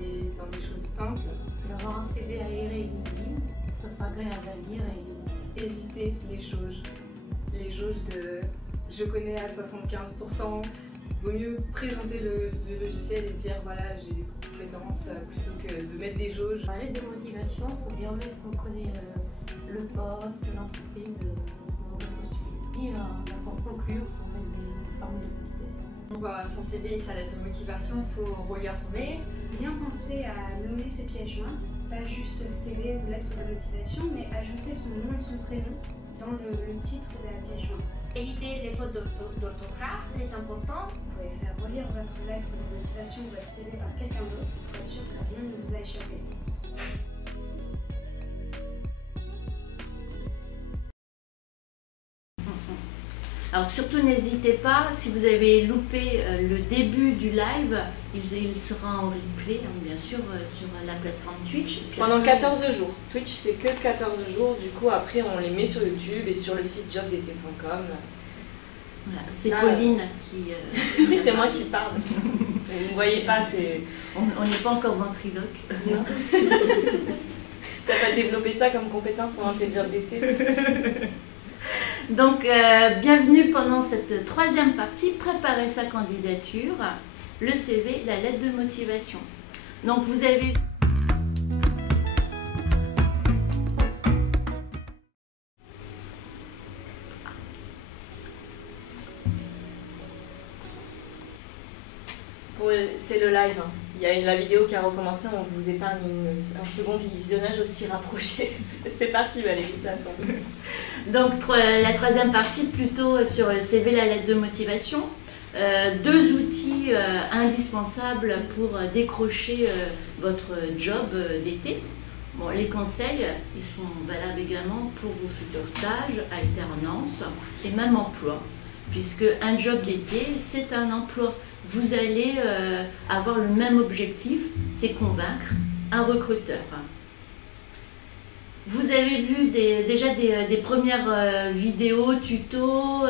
des choses simples. D'avoir un CV aéré et lisible, que ce soit agréable à lire et Éviter les jauges. Les jauges de je connais à 75%. Vaut mieux présenter le logiciel et dire voilà j'ai des compétences plutôt que de mettre des jauges. parler de motivation, il faut bien mettre qu'on connaît le poste, l'entreprise où on va postuler. Et pour conclure, il faut mettre des formules de politesse. Donc son CV et sa lettre de motivation, il faut relire son mail. Bien penser à nommer ses pièces jointes, pas juste CV ou lettre de motivation, mais ajouter son nom et son prénom dans le titre de la pièce jointe. Éviter les fautes d'orthographe, très important. Vous pouvez faire relire votre lettre de motivation ou votre CV par quelqu'un d'autre pour être sûr que rien ne vous a échappé. Alors surtout n'hésitez pas, si vous avez loupé le début du live, il sera en replay, bien sûr, sur la plateforme Twitch. Et puis Pendant après, 14 jours. Twitch, c'est que 14 jours. Du coup, après, on les met sur YouTube et sur le site jobdt.com. voilà, c'est Ça, Pauline qui... Oui, c'est moi qui parle. Vous ne voyez pas, c'est... On n'est pas encore ventriloque. Non. T'as pas développé ça comme compétence pendant tes jobs d'été? Donc, bienvenue pendant cette troisième partie, préparer sa candidature, le CV, la lettre de motivation. Donc, vous avez... C'est le live. Il y a la vidéo qui a recommencé, on vous épargne un second visionnage aussi rapproché. C'est parti Valérie, ça attend. Donc, la troisième partie, plutôt sur le CV, la lettre de motivation. 2 outils indispensables pour décrocher votre job d'été. Bon, les conseils, ils sont valables également pour vos futurs stages, alternances et même emploi. Puisque un job d'été, c'est un emploi. Vous allez avoir le même objectif, c'est convaincre un recruteur. Vous avez vu déjà des premières vidéos, tutos,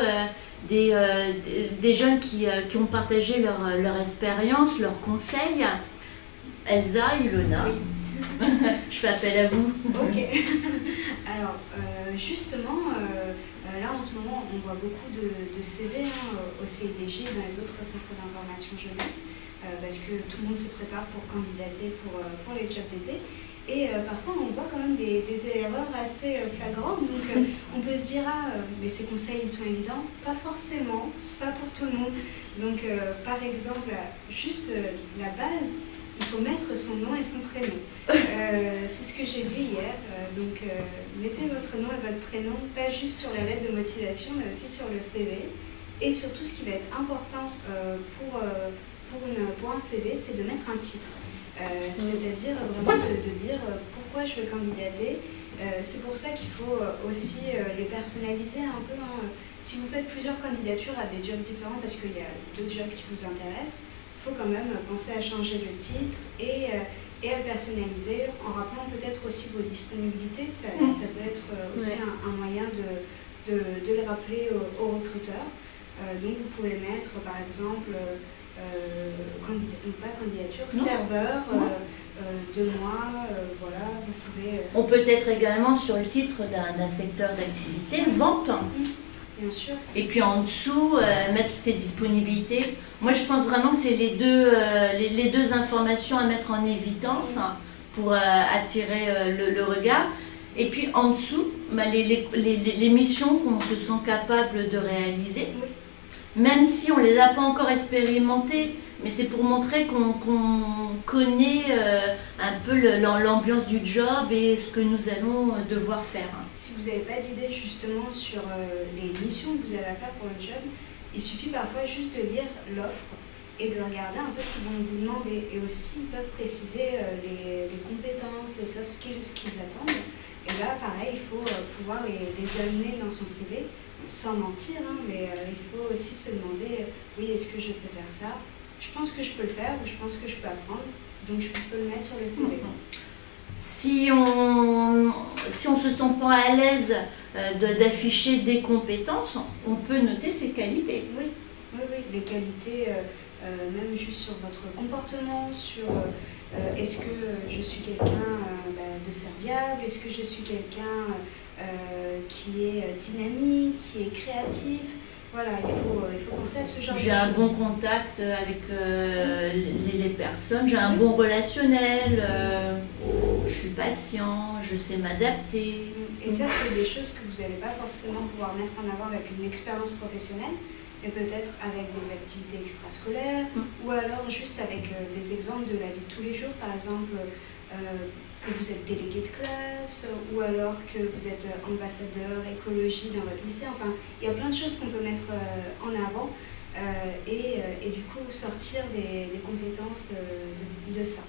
des jeunes qui ont partagé leur expérience, leurs conseils. Elsa, Ilona, oui. Je fais appel à vous. Ok. Alors, justement, là en ce moment, on voit beaucoup de CV au CIDJ et dans les autres centres d'information jeunesse, parce que tout le monde se prépare pour candidater pour les jobs d'été. Et parfois, on voit quand même des erreurs assez flagrantes. Donc, on peut se dire, mais ces conseils, ils sont évidents. Pas forcément, pas pour tout le monde. Donc, par exemple, juste la base, il faut mettre son nom et son prénom. C'est ce que j'ai vu hier. Donc, mettez votre nom et votre prénom, pas juste sur la lettre de motivation, mais aussi sur le CV. Et surtout, ce qui va être important pour un CV, c'est de mettre un titre. C'est-à-dire vraiment de dire pourquoi je veux candidater. C'est pour ça qu'il faut aussi les personnaliser un peu. Si vous faites plusieurs candidatures à des jobs différents, parce qu'il y a 2 jobs qui vous intéressent, il faut quand même penser à changer le titre et à le personnaliser en rappelant peut-être aussi vos disponibilités. Ça peut être aussi un moyen de le rappeler aux recruteurs. Donc vous pouvez mettre par exemple serveur, 2 mois, voilà, vous pouvez... On peut être également sur le titre d'un secteur d'activité, vente. Bien sûr. Et puis en dessous, mettre ses disponibilités. Moi, je pense vraiment que c'est les deux informations à mettre en évidence pour attirer le regard. Et puis en dessous, les missions qu'on se sent capable de réaliser. Même si on ne les a pas encore expérimentées, mais c'est pour montrer qu'on connaît un peu l'ambiance du job et ce que nous allons devoir faire. Si vous n'avez pas d'idée justement sur les missions que vous avez à faire pour le job, il suffit parfois juste de lire l'offre et de regarder un peu ce qu'ils vont vous demander. Et aussi, ils peuvent préciser les compétences, les soft skills qu'ils attendent. Et là, pareil, il faut pouvoir les amener dans son CV. Sans mentir, mais il faut aussi se demander, oui, est-ce que je sais faire ça? je pense que je peux le faire, ou je pense que je peux apprendre, donc je peux le mettre sur le CV. Si on se sent pas à l'aise d'afficher des compétences, on peut noter ses qualités. Oui, les qualités, même juste sur votre comportement, sur est-ce que je suis quelqu'un de serviable, est-ce que je suis quelqu'un qui est dynamique, qui est créatif. Voilà, il faut penser à ce genre de choses. J'ai un bon contact avec les personnes, j'ai un bon relationnel, je suis patient, je sais m'adapter. Et ça, c'est des choses que vous n'allez pas forcément pouvoir mettre en avant avec une expérience professionnelle, mais peut-être avec des activités extrascolaires, ou alors juste avec des exemples de la vie de tous les jours, par exemple que vous êtes délégué de classe, ou alors que vous êtes ambassadeur écologie dans votre lycée. Enfin, il y a plein de choses qu'on peut mettre en avant et du coup sortir des compétences de ça.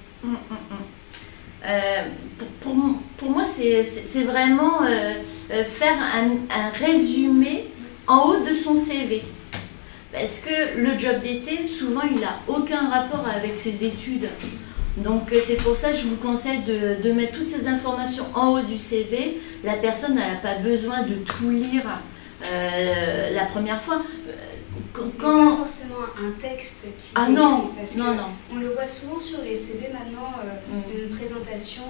Pour moi, c'est vraiment faire un résumé en haut de son CV. Parce que le job d'été, souvent, il n'a aucun rapport avec ses études. Donc c'est pour ça que je vous conseille de mettre toutes ces informations en haut du CV. La personne n'a pas besoin de tout lire la première fois. Pas forcément un texte qui est non, écrit, parce non. On le voit souvent sur les CV maintenant, une présentation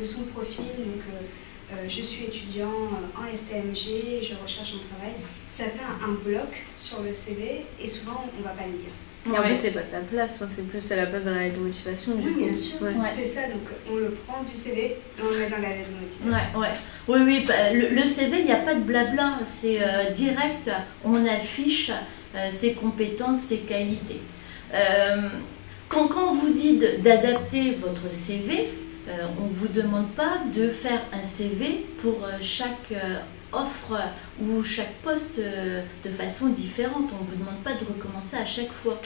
de son profil. Donc, je suis étudiant en STMG, je recherche un travail. Ça fait un bloc sur le CV et souvent on ne va pas le lire. Et en plus, c'est pas sa place, c'est plus à la place dans la lettre de motivation. Oui, bien sûr, c'est ça. Donc, on le prend du CV et on le met dans la lettre de motivation. Oui, le CV, il n'y a pas de blabla, c'est direct, on affiche ses compétences, ses qualités. Quand on vous dit d'adapter votre CV, on ne vous demande pas de faire un CV pour chaque offre ou chaque poste de façon différente. On ne vous demande pas de recommencer à chaque fois.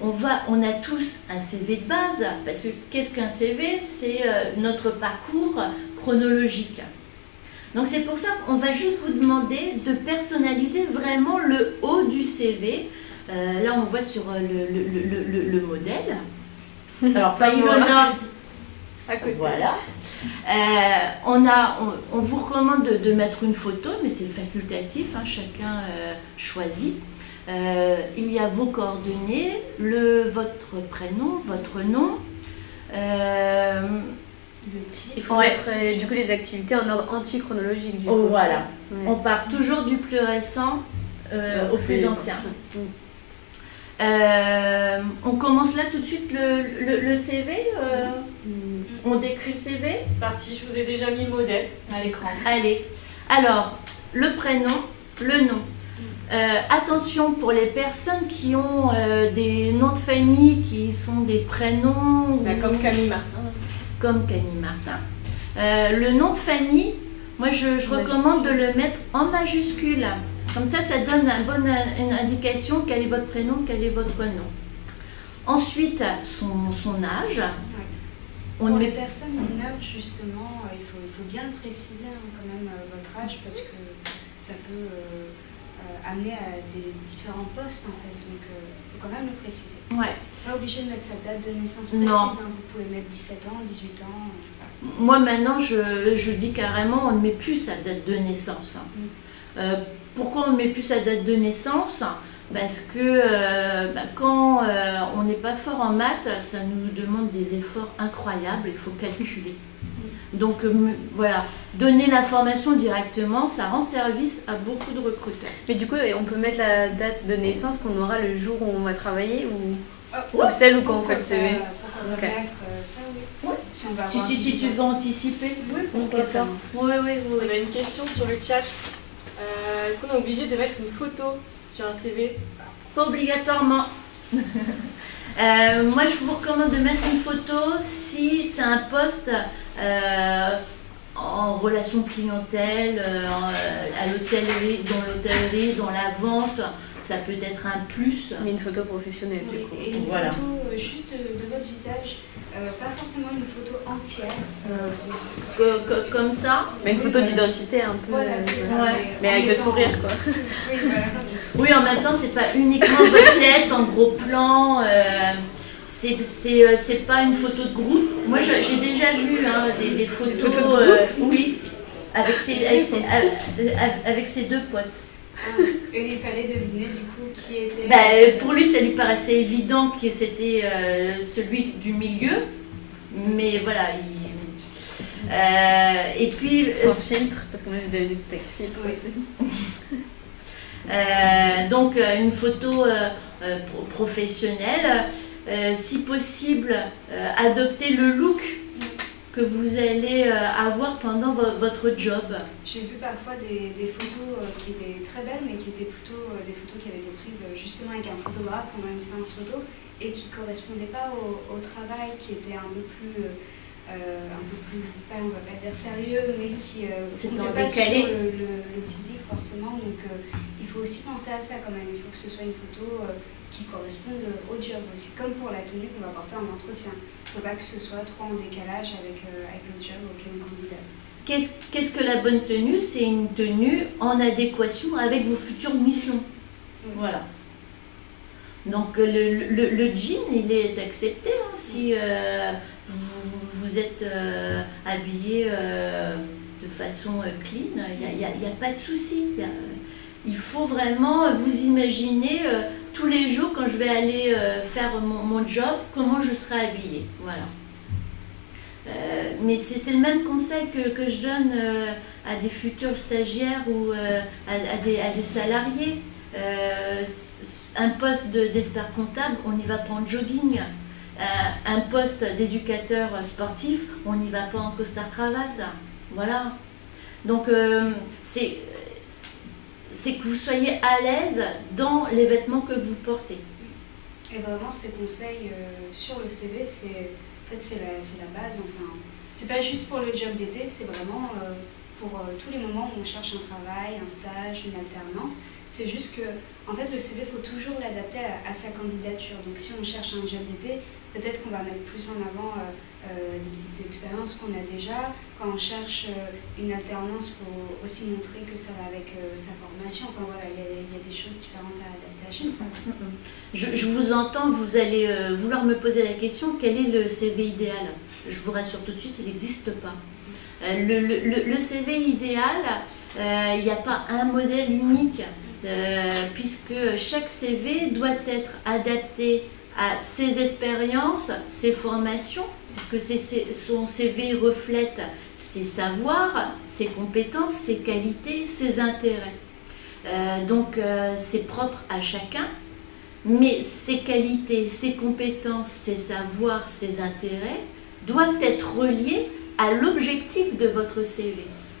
On a tous un CV de base, parce que qu'est-ce qu'un CV? C'est notre parcours chronologique. Donc c'est pour ça qu'on va juste vous demander de personnaliser vraiment le haut du CV. Là on voit sur le modèle. Alors pas Ilona. Voilà. On vous recommande de mettre une photo, mais c'est facultatif, hein, chacun choisit. Il y a vos coordonnées, votre prénom, votre nom. Le titre. Il faut mettre du coup les activités en ordre antichronologique. Du coup. Voilà. On part toujours du plus récent au plus ancien. On commence là tout de suite le CV. On décrit le CV. C'est parti, je vous ai déjà mis le modèle à l'écran. Allez, alors le prénom, le nom. Attention pour les personnes qui ont des noms de famille qui sont des prénoms. Comme Camille Martin. Comme Camille Martin. Le nom de famille, moi je recommande de le mettre en majuscule. Comme ça donne une indication quel est votre prénom, quel est votre nom. Ensuite, son âge. Pour les personnes mineures, justement, il faut bien le préciser quand même votre âge, parce que ça peut amener à des différents postes en fait. Donc il faut quand même le préciser. C'est pas obligé de mettre sa date de naissance précise, hein. Vous pouvez mettre 17 ans, 18 ans. Moi maintenant, je dis carrément, on ne met plus sa date de naissance. Pourquoi on ne met plus sa date de naissance? Parce que quand on n'est pas fort en maths, ça nous demande des efforts incroyables, il faut calculer. Donc voilà, donner l'information directement, ça rend service à beaucoup de recruteurs. Mais du coup, on peut mettre la date de naissance qu'on aura le jour où on va travailler ou celle où quand on fait le CV. Pourquoi pas mettre ça, oui. Si on va si tu veux anticiper. Oui, pourquoi pas. Oui. On a une question sur le chat. Est-ce qu'on est obligé de mettre une photo sur un CV? Pas obligatoirement. Moi, je vous recommande de mettre une photo si c'est un poste en relation clientèle, à l'hôtellerie, dans la vente. Ça peut être un plus. Mais une photo professionnelle, du coup. Et une photo juste de votre visage. Pas forcément une photo entière. Comme ça. Mais une photo d'identité un peu. Voilà, c'est ça. Mais avec le sourire, quoi. Oui, voilà. Oui, en même temps, c'est pas uniquement votre tête en gros plan. C'est pas une photo de groupe. Moi, j'ai déjà vu des photos. Oui, avec ses deux potes. Et il fallait deviner du coup qui était. Pour lui, ça lui paraissait évident que c'était celui du milieu. Mais voilà, et puis. Sans filtre, parce que moi j'ai déjà eu des tech filtres aussi. Donc, une photo professionnelle. Si possible, adopter le look que vous allez avoir pendant votre job. J'ai vu parfois des photos qui étaient très belles, mais qui étaient plutôt des photos qui avaient été prises justement avec un photographe pendant une séance photo et qui ne correspondaient pas au travail, qui était un peu plus, on va pas dire sérieux, mais qui n'était pas sur le physique forcément. Donc il faut aussi penser à ça quand même. Il faut que ce soit une photo qui corresponde au job aussi, comme pour la tenue qu'on va porter en entretien. Il ne faut pas que ce soit trop en décalage avec le job auquel on candidate. Qu'est-ce que la bonne tenue? C'est une tenue en adéquation avec vos futures missions. Oui. Voilà. Donc le jean, il est accepté si vous êtes habillé de façon clean, il n'y a pas de souci. Il faut vraiment vous imaginer tous les jours quand je vais aller faire mon job, comment je serai habillée. Voilà. Mais c'est le même conseil que je donne à des futurs stagiaires ou à des salariés. Un poste d'expert comptable, on n'y va pas en jogging. Un poste d'éducateur sportif, on n'y va pas en costard-cravate. Voilà. Donc, c'est que vous soyez à l'aise dans les vêtements que vous portez. Et vraiment, ces conseils sur le CV, c'est la base. Enfin, c'est pas juste pour le job d'été, c'est vraiment pour tous les moments où on cherche un travail, un stage, une alternance. C'est juste que, en fait, le CV, il faut toujours l'adapter à sa candidature. Donc, si on cherche un job d'été, peut-être qu'on va mettre plus en avant des petites expériences qu'on a déjà. Quand on cherche une alternance, il faut aussi montrer que ça va avec sa formation. Enfin voilà, il y a des choses différentes à adapter à chaque fois. Je vous entends, vous allez vouloir me poser la question, quel est le CV idéal? Je vous rassure tout de suite, il n'existe pas. Le CV idéal, il n'y a pas un modèle unique, puisque chaque CV doit être adapté à ses expériences, ses formations, puisque son CV reflète ses savoirs, ses compétences, ses qualités, ses intérêts. Donc c'est propre à chacun, mais ses qualités, ses compétences, ses savoirs, ses intérêts doivent être reliés à l'objectif de votre CV.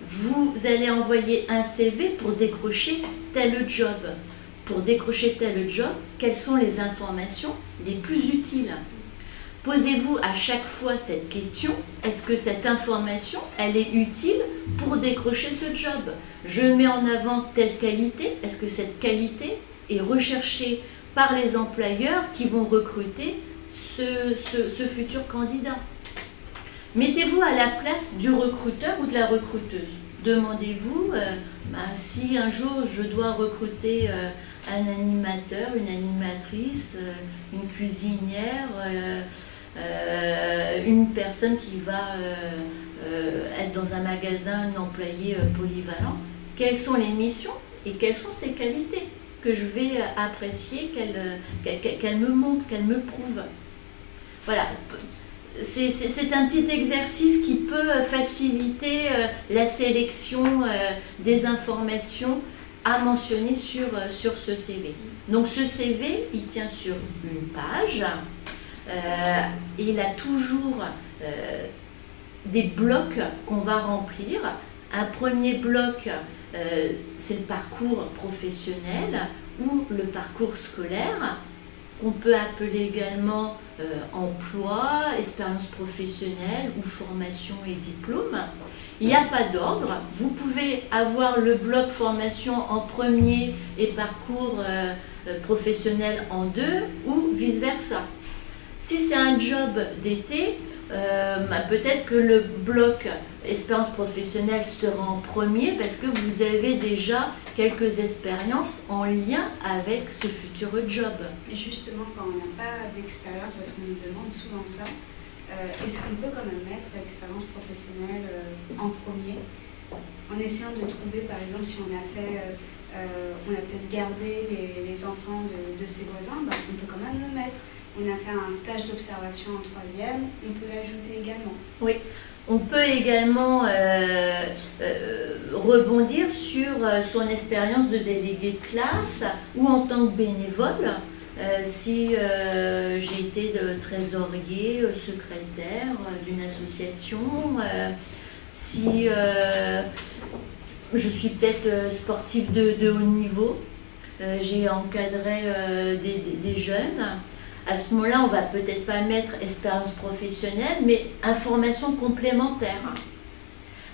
Vous allez envoyer un CV pour décrocher tel job. Pour décrocher tel job, quelles sont les informations les plus utiles? Posez-vous à chaque fois cette question, est-ce que cette information, elle est utile pour décrocher ce job? Je mets en avant telle qualité, est-ce que cette qualité est recherchée par les employeurs qui vont recruter ce futur candidat? Mettez-vous à la place du recruteur ou de la recruteuse. Demandez-vous si un jour je dois recruter un animateur, une animatrice, une cuisinière, une personne qui va être dans un magasin, un employé polyvalent. Quelles sont les missions et quelles sont ses qualités que je vais apprécier, qu'elle me montre, qu'elle me prouve. Voilà. C'est un petit exercice qui peut faciliter la sélection des informations à mentionner sur ce CV. Donc ce CV, il tient sur une page. Il a toujours des blocs qu'on va remplir. Un premier bloc, c'est le parcours professionnel ou le parcours scolaire, qu'on peut appeler également emploi, expérience professionnelle ou formation et diplôme. Il n'y a pas d'ordre. Vous pouvez avoir le bloc formation en premier et parcours professionnel en deux ou vice-versa. Si c'est un job d'été, peut-être que le bloc expérience professionnelle sera en premier parce que vous avez déjà quelques expériences en lien avec ce futur job. Et justement, quand on n'a pas d'expérience, parce qu'on nous demande souvent ça, est-ce qu'on peut quand même mettre expérience professionnelle en premier, en essayant de trouver, par exemple, si on a fait, on a peut-être gardé les enfants de ses voisins, bah, on peut quand même le mettre. On a fait un stage d'observation en 3e, on peut l'ajouter également. Oui, on peut également rebondir sur son expérience de délégué de classe ou en tant que bénévole. Si j'ai été trésorier, secrétaire d'une association, si je suis peut-être sportive de haut niveau, j'ai encadré des jeunes. À ce moment-là, on va peut-être pas mettre expérience professionnelle, mais information complémentaire.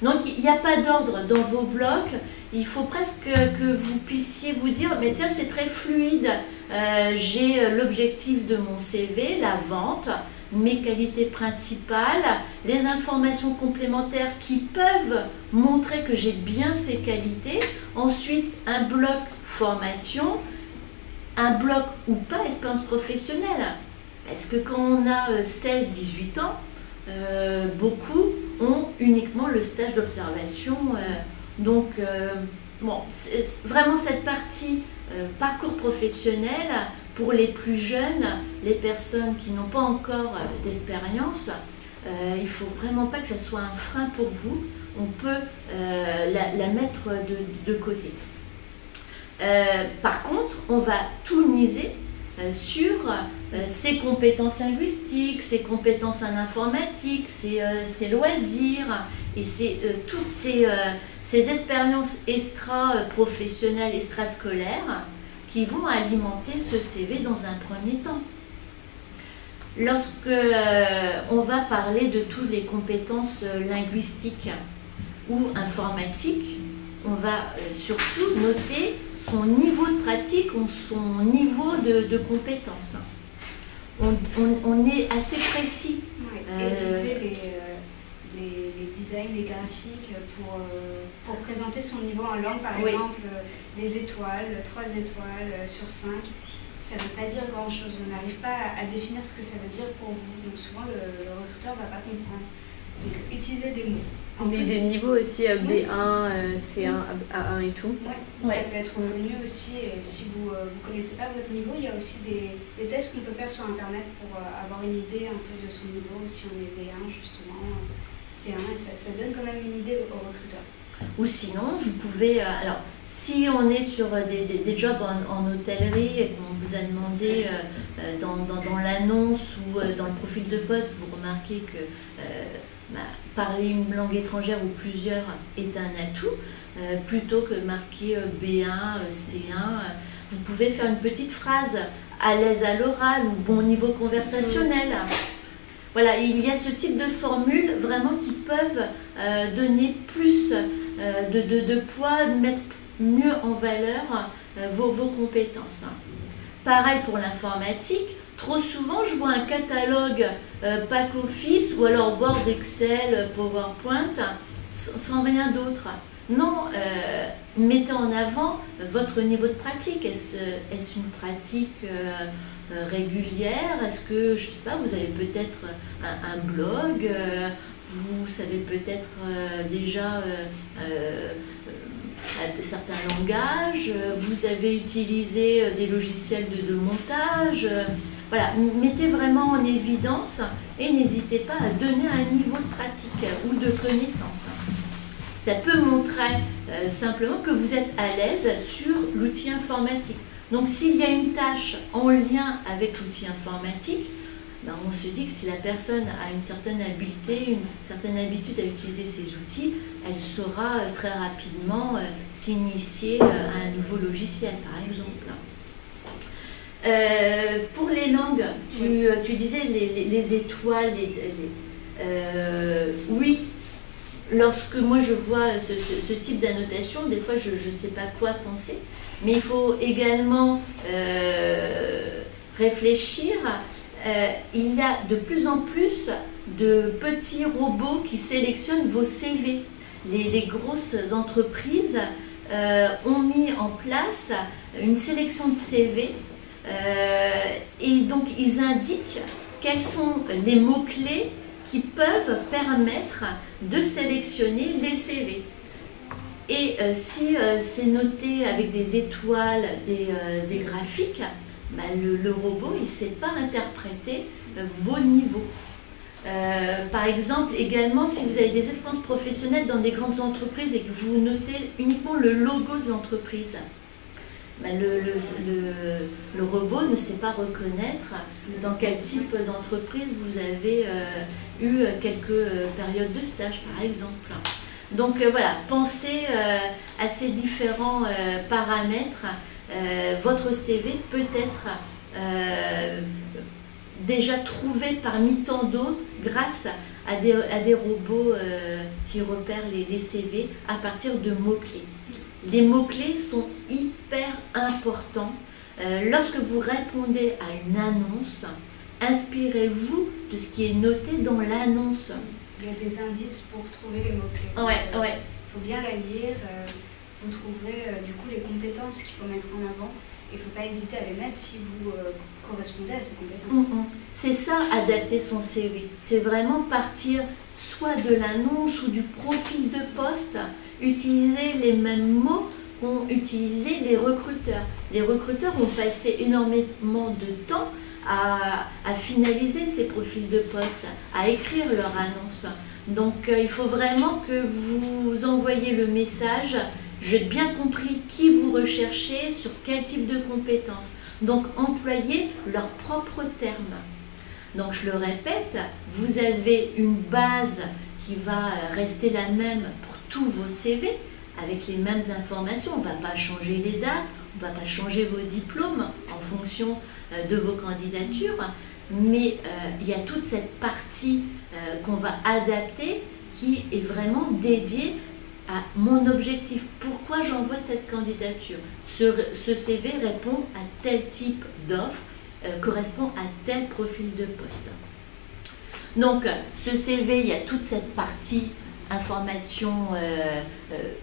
Donc, il n'y a pas d'ordre dans vos blocs. Il faut presque que vous puissiez vous dire, mais tiens, c'est très fluide. J'ai l'objectif de mon CV, la vente, mes qualités principales, les informations complémentaires qui peuvent montrer que j'ai bien ces qualités. Ensuite, un bloc formation, un bloc ou pas expérience professionnelle. Parce que quand on a 16-18 ans, beaucoup ont uniquement le stage d'observation. Donc, bon, vraiment cette partie parcours professionnel, pour les plus jeunes, les personnes qui n'ont pas encore d'expérience, il ne faut vraiment pas que ça soit un frein pour vous. On peut la mettre de côté. Par contre, on va tout miser sur ses compétences linguistiques, ses compétences en informatique, ses loisirs et toutes ces expériences extra-professionnelles, extrascolaires qui vont alimenter ce CV dans un premier temps. Lorsque on va parler de toutes les compétences linguistiques ou informatiques, on va surtout noter son niveau de pratique ou son niveau de compétence. On est assez précis. Oui, éviter les designs, les graphiques pour présenter son niveau en langue, par exemple, des étoiles, 3 étoiles sur 5. Ça ne veut pas dire grand-chose. On n'arrive pas à définir ce que ça veut dire pour vous. Donc souvent, le recruteur ne va pas comprendre. Donc, utilisez des mots. On a des niveaux aussi, B1, C1, A1 et tout. Ouais. Ça peut être reconnu aussi. Et si vous ne connaissez pas votre niveau, il y a aussi des tests qu'on peut faire sur Internet pour avoir une idée un peu de son niveau, si on est B1 justement, C1, et ça donne quand même une idée au recruteur. Ou sinon, vous pouvez... alors, si on est sur des jobs en hôtellerie et qu'on vous a demandé dans l'annonce ou dans le profil de poste, vous remarquez que parler une langue étrangère ou plusieurs est un atout, plutôt que marquer B1, C1, vous pouvez faire une petite phrase à l'aise à l'oral ou bon niveau conversationnel. Voilà, il y a ce type de formules vraiment qui peuvent donner plus de poids, mettre mieux en valeur vos compétences. Pareil pour l'informatique. Trop souvent, je vois un catalogue Pack Office ou alors Word, Excel, PowerPoint, sans rien d'autre. Non, mettez en avant votre niveau de pratique. Est-ce une pratique régulière? Est-ce que, je ne sais pas, vous avez peut-être un blog, vous savez peut-être déjà certains langages, vous avez utilisé des logiciels de montage. Voilà, mettez vraiment en évidence et n'hésitez pas à donner un niveau de pratique ou de connaissance. Ça peut montrer simplement que vous êtes à l'aise sur l'outil informatique. Donc s'il y a une tâche en lien avec l'outil informatique, ben, on se dit que si la personne a une certaine habileté, une certaine habitude à utiliser ces outils, elle saura très rapidement s'initier à un nouveau logiciel, par exemple. Pour les langues, tu disais les étoiles, oui, lorsque moi je vois ce type d'annotation, des fois je ne sais pas quoi penser, mais il faut également réfléchir. Il y a de plus en plus de petits robots qui sélectionnent vos CV. Les grosses entreprises ont mis en place une sélection de CV et donc ils indiquent quels sont les mots-clés qui peuvent permettre de sélectionner les CV. Et si c'est noté avec des étoiles, des graphiques, bah, le robot il ne sait pas interpréter vos niveaux. Par exemple, également, si vous avez des expériences professionnelles dans des grandes entreprises et que vous notez uniquement le logo de l'entreprise, bah, le robot ne sait pas reconnaître dans quel type d'entreprise vous avez eu quelques périodes de stage, par exemple. Donc voilà, pensez à ces différents paramètres. Votre CV peut être déjà trouvé parmi tant d'autres grâce à des robots qui repèrent les CV à partir de mots-clés. Les mots-clés sont hyper importants. Lorsque vous répondez à une annonce, inspirez-vous de ce qui est noté dans l'annonce. Il y a des indices pour trouver les mots-clés. Ouais. Il faut bien la lire. Vous trouverez du coup les compétences qu'il faut mettre en avant. Il ne faut pas hésiter à les mettre si vous correspondez à ces compétences. C'est ça, adapter son CV. C'est vraiment partir soit de l'annonce ou du profil de poste, utiliser les mêmes mots qu'ont utilisé les recruteurs. Les recruteurs ont passé énormément de temps à finaliser ces profils de poste, à écrire leur annonce. Donc il faut vraiment que vous envoyiez le message: j'ai bien compris qui vous recherchez, sur quel type de compétences. Donc employez leurs propres termes. Donc je le répète, vous avez une base qui va rester la même pour tous vos CV, avec les mêmes informations. On ne va pas changer les dates, on ne va pas changer vos diplômes en fonction de vos candidatures, mais il y a toute cette partie qu'on va adapter qui est vraiment dédiée à mon objectif. Pourquoi j'envoie cette candidature? Ce CV répond à tel type d'offre, correspond à tel profil de poste. Donc, ce CV, il y a toute cette partie information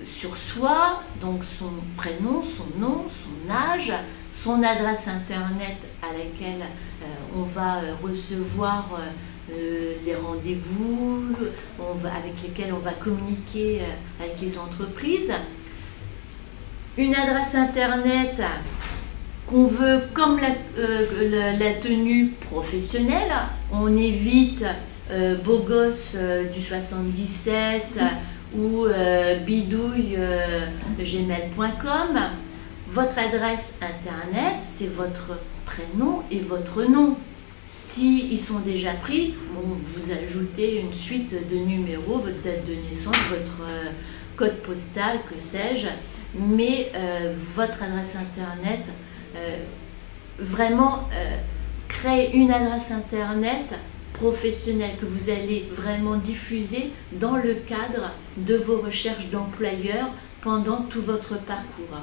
sur soi, donc son prénom, son nom, son âge, son adresse internet à laquelle on va recevoir les rendez-vous avec lesquels on va communiquer avec les entreprises. Une adresse internet qu'on veut comme la tenue professionnelle. On évite beau gosse du 77 ou bidouille gmail.com. Votre adresse internet, c'est votre prénom et votre nom. Si ils sont déjà pris, bon, vous ajoutez une suite de numéros, votre date de naissance, votre code postal, que sais-je, mais votre adresse internet, vraiment créer une adresse internet professionnelle que vous allez vraiment diffuser dans le cadre de vos recherches d'employeurs pendant tout votre parcours.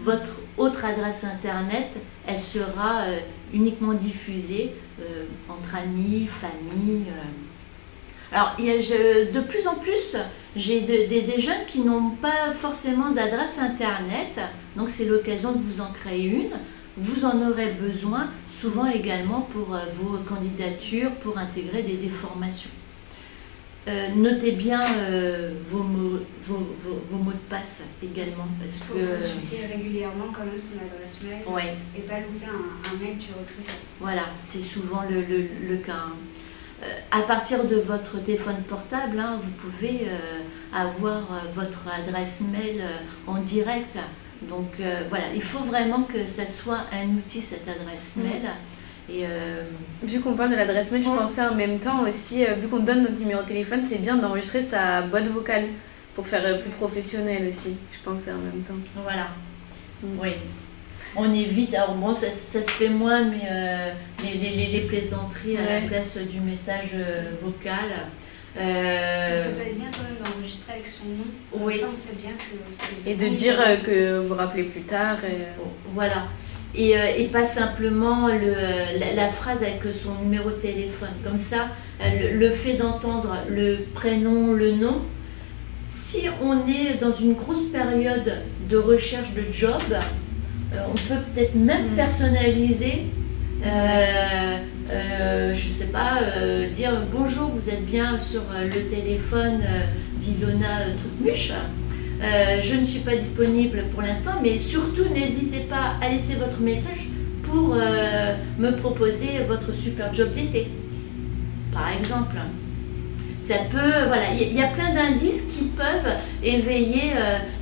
Votre autre adresse internet, elle sera uniquement diffusée entre amis, famille. Alors, de plus en plus, j'ai des jeunes qui n'ont pas forcément d'adresse internet, donc c'est l'occasion de vous en créer une. Vous en aurez besoin souvent également pour vos candidatures, pour intégrer des formations. Notez bien vos mots de passe également. Parce Il faut consulter régulièrement quand même son adresse mail et pas louper un mail du recruteur. Voilà, c'est souvent le cas. À partir de votre téléphone portable, vous pouvez avoir votre adresse mail en direct. Donc voilà, il faut vraiment que ça soit un outil, cette adresse mail. Et vu qu'on parle de l'adresse mail, je pensais en même temps aussi, vu qu'on donne notre numéro de téléphone, c'est bien d'enregistrer sa boîte vocale pour faire plus professionnel aussi. Je pensais en même temps. Voilà. Oui. On évite, alors bon, ça se fait moins, mais les plaisanteries à la place du message vocal. Ça peut être bien quand même d'enregistrer avec son nom. Comme ça, on sait bien que c'est... Et de dire que vous rappelez plus tard. Voilà. et pas simplement la phrase avec son numéro de téléphone. Comme ça, le fait d'entendre le prénom, le nom, si on est dans une grosse période de recherche de job, on peut peut-être même personnaliser, je sais pas, dire bonjour, vous êtes bien sur le téléphone d'Ilona Trucmuche. Je ne suis pas disponible pour l'instant, mais surtout n'hésitez pas à laisser votre message pour me proposer votre super job d'été, par exemple. Ça peut, voilà, il y a plein d'indices qui peuvent éveiller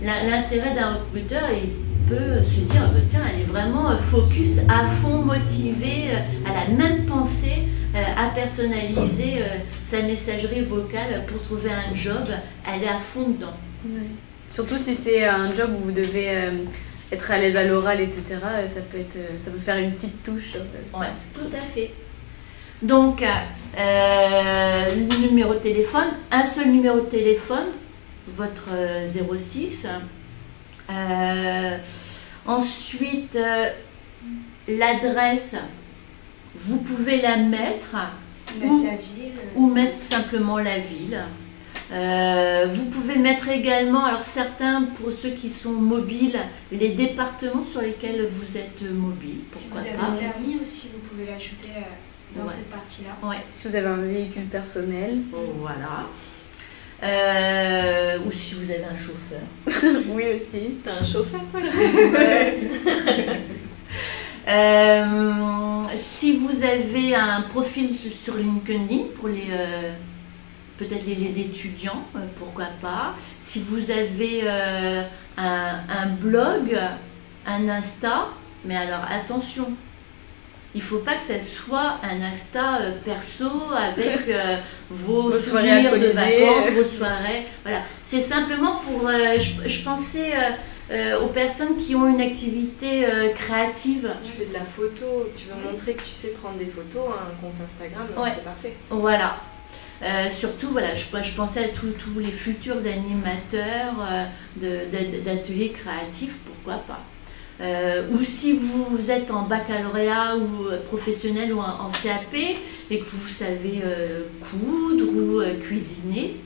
l'intérêt d'un recruteur et il peut se dire, tiens, elle est vraiment focus, à fond, motivée, à la même pensée, à personnaliser sa messagerie vocale pour trouver un job, elle est à fond dedans. Ouais. Surtout si c'est un job où vous devez être à l'aise à l'oral, etc., ça peut faire une petite touche. Ouais, tout à fait. Donc, le numéro de téléphone, un seul numéro de téléphone, votre 06. Ensuite, l'adresse, vous pouvez la mettre ou mettre simplement la ville. Vous pouvez mettre également, alors certains, pour ceux qui sont mobiles, les départements sur lesquels vous êtes mobile. Si vous avez un permis aussi, vous pouvez l'ajouter dans cette partie-là. Ouais. Si vous avez un véhicule personnel. Voilà. Ou si vous avez un chauffeur. Oui aussi. T'as un chauffeur, toi? Si vous avez un profil sur LinkedIn pour peut-être les étudiants, pourquoi pas. Si vous avez un blog, un Insta, mais alors attention, il ne faut pas que ça soit un Insta perso avec vos souvenirs de vacances, vos soirées. Voilà. C'est simplement pour, je pensais aux personnes qui ont une activité créative. Tu fais de la photo, tu veux montrer que tu sais prendre des photos, un compte Instagram, ouais. C'est parfait. Voilà. Surtout, voilà, je pensais à tous les futurs animateurs d'ateliers créatifs, pourquoi pas. Ou si vous êtes en baccalauréat ou professionnel ou en CAP et que vous savez coudre ou cuisiner,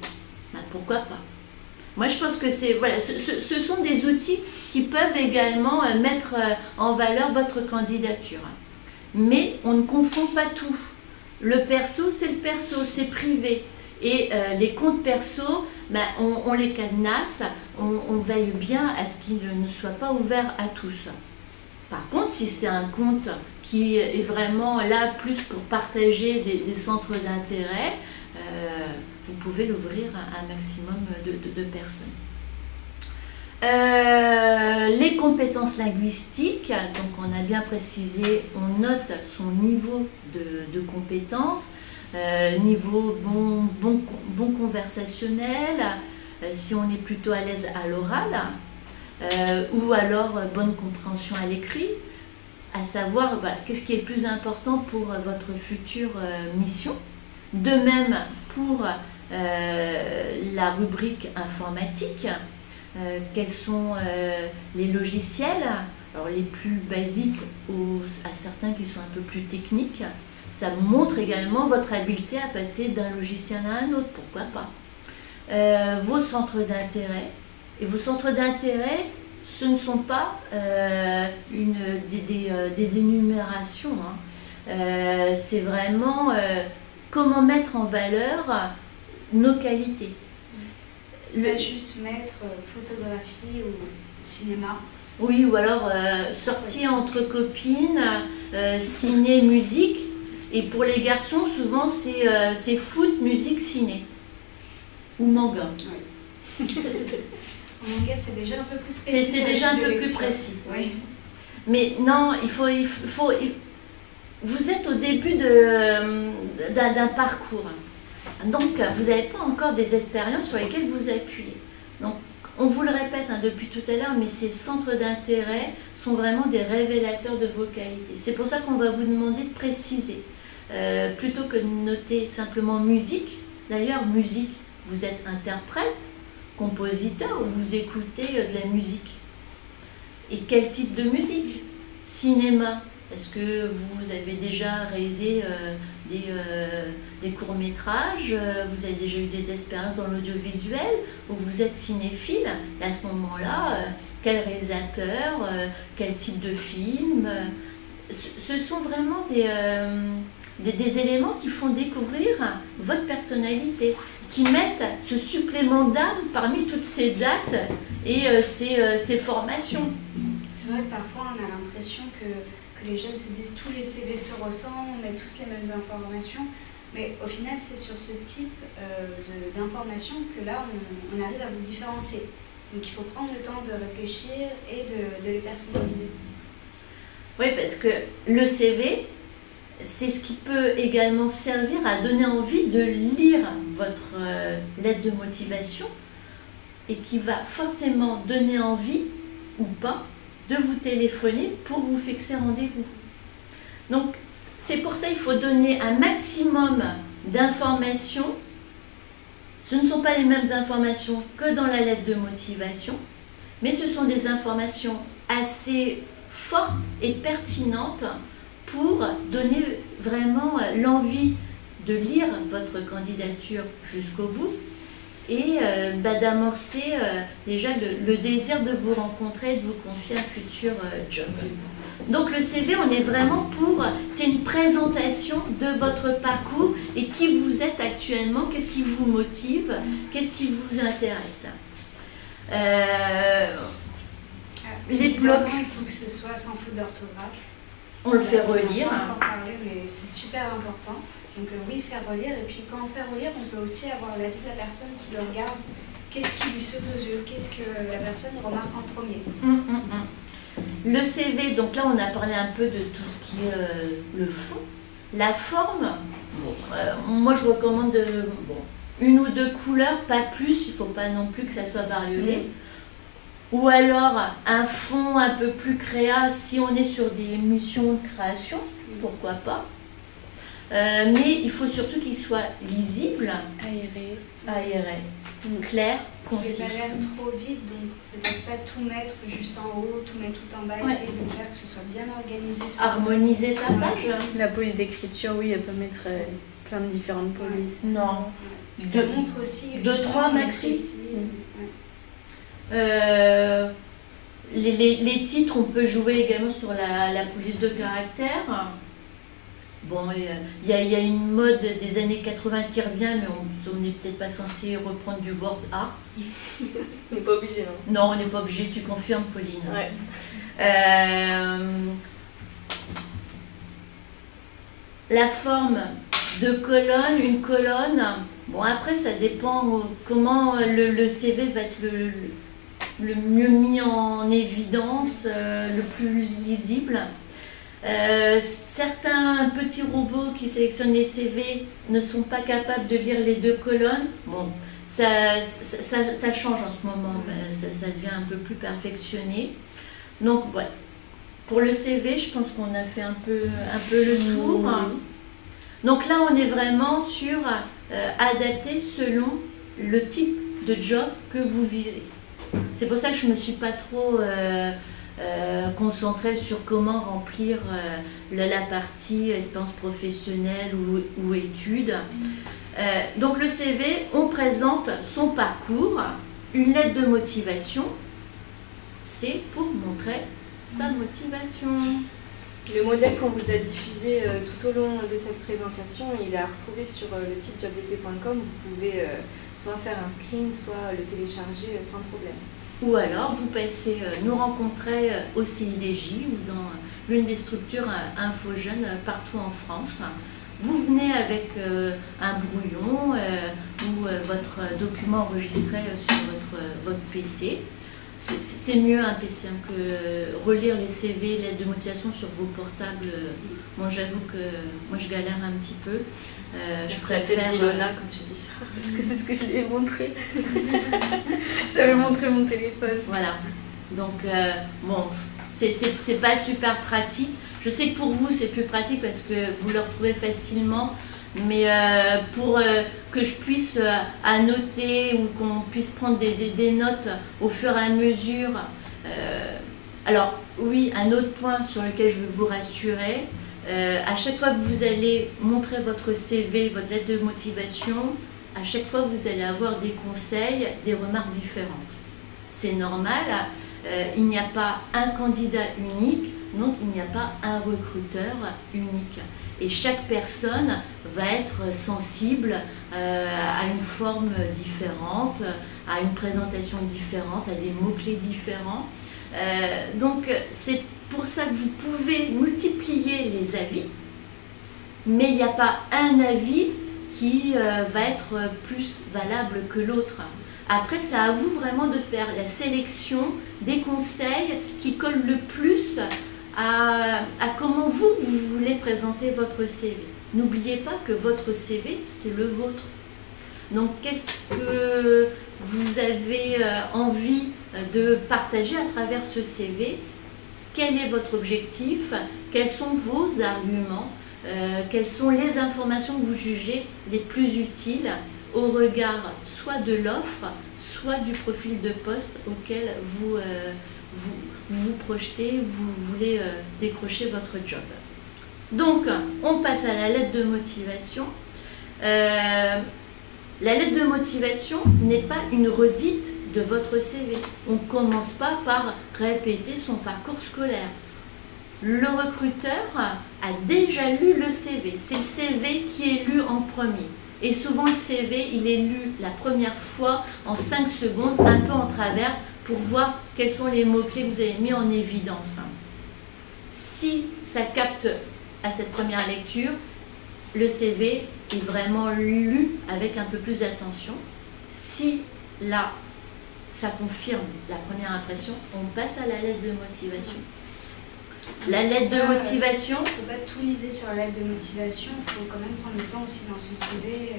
ben pourquoi pas. Moi, je pense que voilà, ce sont des outils qui peuvent également mettre en valeur votre candidature. Mais on ne confond pas tout. Le perso, c'est le perso, c'est privé. Et les comptes perso, ben, on les cadenasse, on veille bien à ce qu'ils ne soient pas ouverts à tous. Par contre, si c'est un compte qui est vraiment là plus pour partager des centres d'intérêt, vous pouvez l'ouvrir à un maximum de personnes. Les compétences linguistiques, donc on a bien précisé, on note son niveau de compétences, niveau bon conversationnel, si on est plutôt à l'aise à l'oral, ou alors bonne compréhension à l'écrit, à savoir voilà, qu'est-ce qui est le plus important pour votre future mission. De même pour la rubrique informatique, quels sont les logiciels, alors les plus basiques à certains qui sont un peu plus techniques. Ça montre également votre habileté à passer d'un logiciel à un autre, pourquoi pas. Vos centres d'intérêt. Et vos centres d'intérêt, ce ne sont pas des énumérations. Hein. C'est vraiment comment mettre en valeur nos qualités. Pas juste mettre photographie ou cinéma. Oui, ou alors sortie entre copines, ciné, musique. Et pour les garçons, souvent, c'est foot, musique, ciné. Ou manga. Oui. Manga, c'est déjà un peu plus précis. C'est déjà un peu plus précis. Oui. Mais non, vous êtes au début d'un parcours. Donc, vous n'avez pas encore des expériences sur lesquelles vous appuyez. Donc, on vous le répète depuis tout à l'heure, mais ces centres d'intérêt sont vraiment des révélateurs de vos qualités. C'est pour ça qu'on va vous demander de préciser. Plutôt que de noter simplement musique. D'ailleurs, musique, vous êtes interprète, compositeur ou vous écoutez de la musique. Et quel type de musique? cinéma, est-ce que vous avez déjà réalisé des courts-métrages, vous avez déjà eu des expériences dans l'audiovisuel, ou vous êtes cinéphile, et à ce moment-là, quel réalisateur, quel type de film, ce sont vraiment des éléments qui font découvrir votre personnalité, qui mettent ce supplément d'âme parmi toutes ces dates et ces formations. C'est vrai que parfois on a l'impression que les jeunes se disent tous les CV se ressemblent, on a tous les mêmes informations, mais au final c'est sur ce type d'informations que là on arrive à vous différencier. Donc il faut prendre le temps de réfléchir et de les personnaliser. Oui, parce que le CV, c'est ce qui peut également servir à donner envie de lire votre lettre de motivation et qui va forcément donner envie, ou pas, de vous téléphoner pour vous fixer rendez-vous. Donc, c'est pour ça qu'il faut donner un maximum d'informations. Ce ne sont pas les mêmes informations que dans la lettre de motivation, mais ce sont des informations assez fortes et pertinentes pour donner vraiment l'envie de lire votre candidature jusqu'au bout et d'amorcer déjà le désir de vous rencontrer et de vous confier un futur job. Donc le CV, on est vraiment c'est une présentation de votre parcours et qui vous êtes actuellement, qu'est-ce qui vous motive, qu'est-ce qui vous intéresse. Les blocs. Il faut que ce soit sans faute d'orthographe. On le fait relire. On va encore parler, mais c'est super important. Donc oui, faire relire. Et puis quand on fait relire, on peut aussi avoir l'avis de la personne qui le regarde. Qu'est-ce qui lui saute aux yeux? Qu'est-ce que la personne remarque en premier? Le CV, donc là on a parlé un peu de tout ce qui est le fond. La forme, moi je recommande une ou deux couleurs, pas plus, il ne faut pas non plus que ça soit bariolé. Ou alors un fond un peu plus créa si on est sur des missions de création, pourquoi pas. Mais il faut surtout qu'il soit lisible, aéré, clair, concis. Il n'a pas l'air trop vide, donc peut-être pas tout mettre juste en haut, tout mettre tout en bas, essayer de faire que ce soit bien organisé. Harmoniser sa page. La police d'écriture, oui, elle peut mettre plein de différentes polices. Non. Ça montre aussi 2-3 maxi. Les titres, on peut jouer également sur la police de caractère. Bon, il y a une mode des années 80 qui revient, mais on n'est peut-être pas censé reprendre du word art. On n'est pas obligé, non? Non, on n'est pas obligé, tu confirmes, Pauline. Ouais. La forme de colonne, une colonne, bon après ça dépend comment le CV va être le mieux mis en évidence, le plus lisible. Certains petits robots qui sélectionnent les CV ne sont pas capables de lire les deux colonnes. Bon, ça change en ce moment, ça devient un peu plus perfectionné. Donc voilà. Pour le CV, je pense qu'on a fait un peu le tour. Donc là, on est vraiment sur adapté selon le type de job que vous visez. C'est pour ça que je ne me suis pas trop concentrée sur comment remplir la partie expérience professionnelle ou études. Donc le CV, on présente son parcours, une lettre de motivation, c'est pour montrer sa motivation. Le modèle qu'on vous a diffusé tout au long de cette présentation, il est à retrouver sur le site jobdt.com. Vous pouvez soit faire un screen, soit le télécharger sans problème. Ou alors vous passez nous rencontrer au CIDJ ou dans l'une des structures Info Jeunes partout en France. Vous venez avec un brouillon ou votre document enregistré sur votre PC. C'est mieux un PC que relire les CV, lettres de motivation sur vos portables. Moi j'avoue que moi je galère un petit peu. Je préfère. Ilona quand tu dis ça. Parce que c'est ce que je lui ai montré. J'avais montré mon téléphone. Voilà. Donc bon, c'est pas super pratique. Je sais que pour vous c'est plus pratique parce que vous le retrouvez facilement. Mais pour que je puisse annoter ou qu'on puisse prendre des notes au fur et à mesure, Alors oui, un autre point sur lequel je veux vous rassurer, à chaque fois que vous allez montrer votre CV, votre lettre de motivation, à chaque fois vous allez avoir des conseils, des remarques différentes. C'est normal, il n'y a pas un candidat unique, donc il n'y a pas un recruteur unique. Et chaque personne va être sensible à une forme différente, à une présentation différente, à des mots-clés différents. Donc c'est pour ça que vous pouvez multiplier les avis, mais il n'y a pas un avis qui va être plus valable que l'autre. Après, c'est à vous vraiment de faire la sélection des conseils qui collent le plus à comment vous voulez présenter votre CV. N'oubliez pas que votre CV, c'est le vôtre. Donc, qu'est-ce que vous avez envie de partager à travers ce CV? Quel est votre objectif? Quels sont vos arguments? Quelles sont les informations que vous jugez les plus utiles au regard soit de l'offre, soit du profil de poste auquel vous projetez, vous voulez décrocher votre job. Donc, on passe à la lettre de motivation. La lettre de motivation n'est pas une redite de votre CV. On ne commence pas par répéter son parcours scolaire. Le recruteur a déjà lu le CV. C'est le CV qui est lu en premier. Et souvent, le CV, il est lu la première fois en 5 secondes, un peu en travers, pour voir quels sont les mots-clés que vous avez mis en évidence. Si ça capte à cette première lecture, le CV est vraiment lu avec un peu plus d'attention. Si là, ça confirme la première impression, on passe à la lettre de motivation. La lettre de motivation. Il ne faut pas tout miser sur la lettre de motivation, il faut quand même prendre le temps aussi dans son CV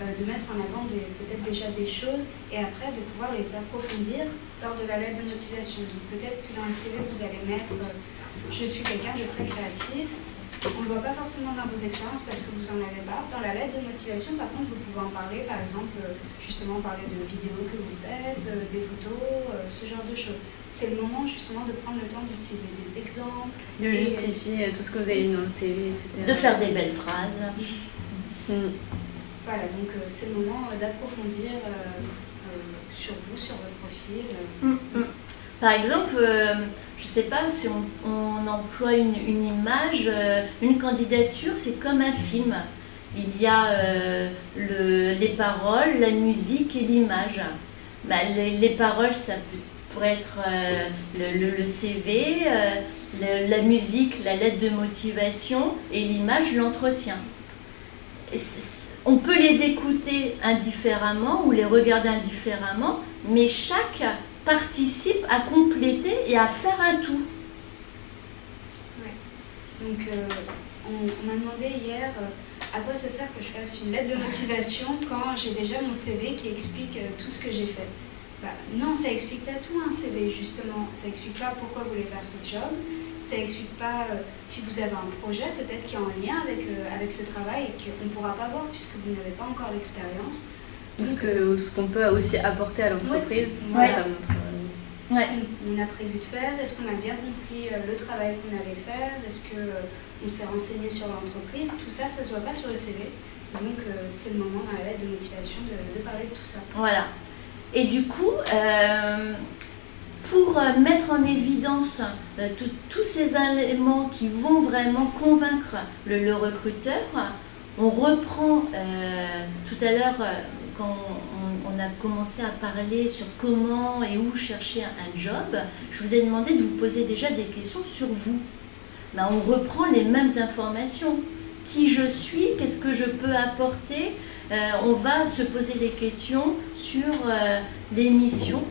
de mettre en avant peut-être déjà des choses et après de pouvoir les approfondir lors de la lettre de motivation. Donc peut-être que dans le CV vous allez mettre je suis quelqu'un de très créatif. On ne le voit pas forcément dans vos expériences parce que vous n'en avez pas. Dans la lettre de motivation, par contre, vous pouvez en parler, par exemple, justement parler de vidéos que vous faites, des photos, ce genre de choses. C'est le moment justement de prendre le temps d'utiliser des exemples. De justifier tout ce que vous avez mis dans le CV, etc. De faire des belles phrases. Voilà, donc c'est le moment d'approfondir sur vous, sur votre profil. Par exemple, je ne sais pas si on emploie une image, une candidature, c'est comme un film. Il y a les paroles, la musique et l'image. Les paroles, ça pourrait être le CV, la musique, la lettre de motivation et l'image, l'entretien. On peut les écouter indifféremment ou les regarder indifféremment, mais chaque participe à compléter et à faire un tout. Ouais. Donc, on m'a demandé hier à quoi ça sert que je fasse une lettre de motivation quand j'ai déjà mon CV qui explique tout ce que j'ai fait. Non, ça explique pas tout un CV, justement. Ça explique pas pourquoi vous voulez faire ce job. Ça explique pas si vous avez un projet peut-être qui est en lien avec ce travail et qu'on ne pourra pas voir puisque vous n'avez pas encore l'expérience. Ou ce qu'on peut aussi apporter à l'entreprise, ça montre ce qu'on a prévu de faire, est-ce qu'on a bien compris le travail qu'on allait faire, est-ce qu'on s'est renseigné sur l'entreprise, tout ça, ça ne se voit pas sur le CV. Donc c'est le moment dans la lettre de motivation de parler de tout ça. Voilà. Et du coup, pour mettre en évidence tous ces éléments qui vont vraiment convaincre le recruteur, on reprend tout à l'heure quand on a commencé à parler sur comment et où chercher un job, je vous ai demandé de vous poser déjà des questions sur vous. On reprend les mêmes informations. Qui je suis, qu'est-ce que je peux apporter, on va se poser des questions sur les missions,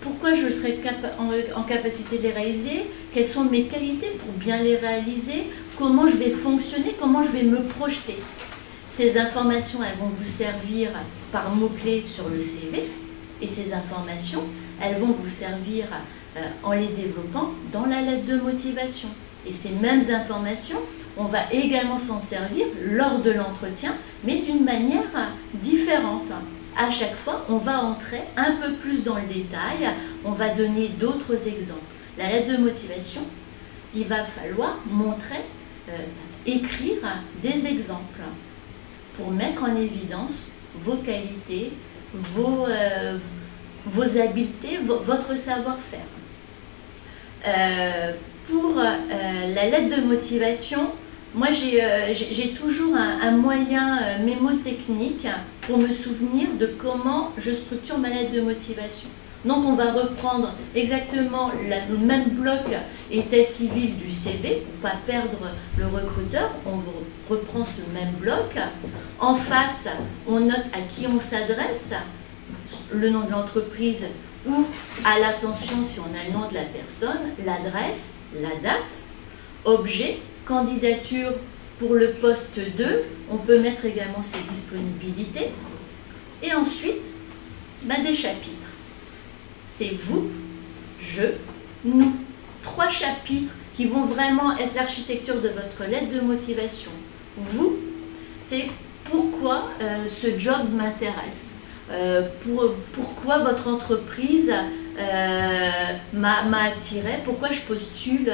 pourquoi je serai en capacité de les réaliser, quelles sont mes qualités pour bien les réaliser, comment je vais fonctionner, comment je vais me projeter. Ces informations, elles vont vous servir par mots-clés sur le CV et ces informations, elles vont vous servir en les développant dans la lettre de motivation. Et ces mêmes informations, on va également s'en servir lors de l'entretien, mais d'une manière différente. À chaque fois, on va entrer un peu plus dans le détail, on va donner d'autres exemples. la lettre de motivation, il va falloir montrer, écrire des exemples pour mettre en évidence vos qualités, vos habiletés, votre savoir-faire. Pour la lettre de motivation, moi j'ai toujours un moyen mémotechnique pour me souvenir de comment je structure ma lettre de motivation. Donc on va reprendre exactement le même bloc état civil du CV pour ne pas perdre le recruteur. On reprend ce même bloc. En face, on note à qui on s'adresse, le nom de l'entreprise ou à l'attention si on a le nom de la personne, l'adresse, la date, objet, candidature pour le poste 2. On peut mettre également ses disponibilités. Et ensuite, des chapitres. C'est vous, je, nous. 3 chapitres qui vont vraiment être l'architecture de votre lettre de motivation. Vous, c'est pourquoi ce job m'intéresse, pourquoi votre entreprise m'a attiré, pourquoi je postule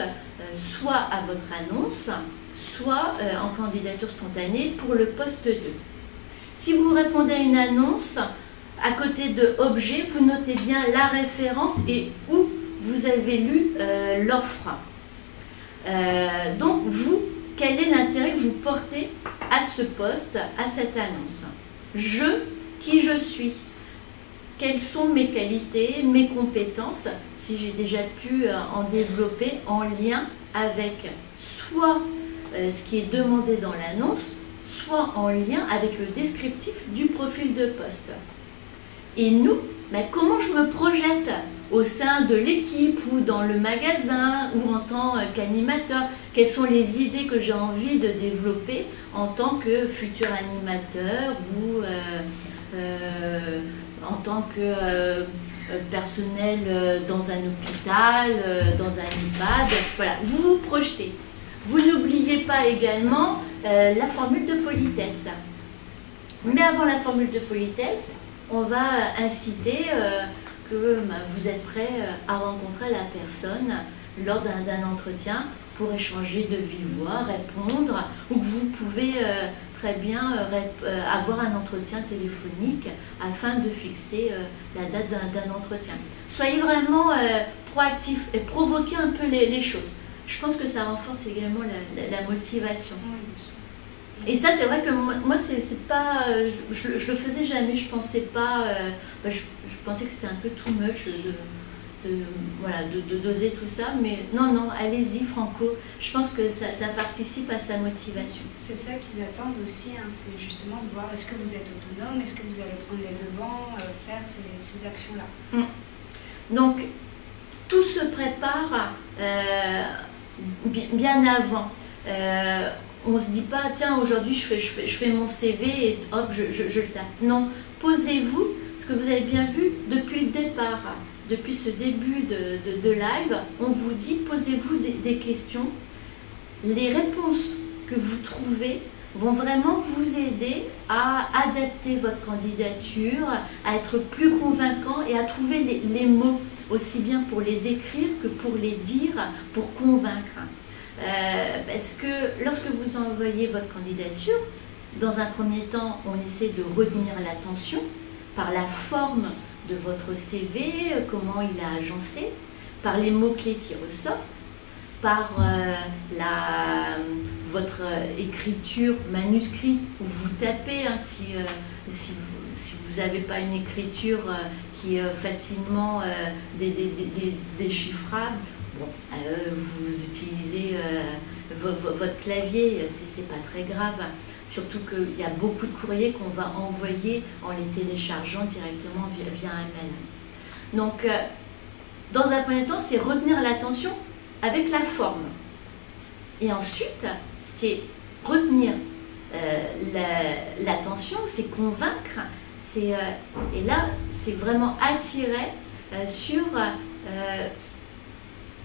soit à votre annonce, soit en candidature spontanée pour le poste 2. Si vous répondez à une annonce, à côté de objet, vous notez bien la référence et où vous avez lu l'offre. Donc vous, quel est l'intérêt que vous portez à ce poste, à cette annonce? Qui je suis? Quelles sont mes qualités, mes compétences, si j'ai déjà pu en développer en lien avec soit ce qui est demandé dans l'annonce, soit en lien avec le descriptif du profil de poste. Et nous, comment je me projette au sein de l'équipe ou dans le magasin ou en tant qu'animateur? Quelles sont les idées que j'ai envie de développer en tant que futur animateur ou en tant que personnel dans un hôpital, dans un EHPAD? Voilà, vous vous projetez. Vous n'oubliez pas également la formule de politesse. Mais avant la formule de politesse, on va inciter que vous êtes prêt à rencontrer la personne lors d'un entretien pour échanger de vive voix, répondre, ou que vous pouvez très bien avoir un entretien téléphonique afin de fixer la date d'un entretien. Soyez vraiment proactifs et provoquez un peu les choses. Je pense que ça renforce également la motivation. Et ça, c'est vrai que moi c'est pas, je le faisais jamais, je pensais pas, je pensais que c'était un peu too much de doser tout ça, mais non, allez-y Franco, je pense que ça participe à sa motivation. C'est ça qu'ils attendent aussi, hein, c'est justement de voir est-ce que vous êtes autonome, est-ce que vous allez prendre les devants, faire ces actions-là. Donc, tout se prépare bien avant. On ne se dit pas, tiens, aujourd'hui je fais mon CV et hop, je le tape. Non, posez-vous, ce que vous avez bien vu depuis le départ, depuis ce début de live, on vous dit, posez-vous des questions. Les réponses que vous trouvez vont vraiment vous aider à adapter votre candidature, à être plus convaincant et à trouver les mots, aussi bien pour les écrire que pour les dire, pour convaincre. Parce que lorsque vous envoyez votre candidature, dans un premier temps, on essaie de retenir l'attention par la forme de votre CV, comment il a agencé, par les mots-clés qui ressortent, par votre écriture manuscrite où vous tapez, hein, si vous n'avez pas une écriture qui est facilement déchiffrable, vous utilisez votre clavier, c'est pas très grave. Surtout qu'il y a beaucoup de courriers qu'on va envoyer en les téléchargeant directement via un mail. Donc, dans un premier temps, c'est retenir l'attention avec la forme. Et ensuite, c'est retenir l'attention, c'est convaincre, et là, c'est vraiment attirer sur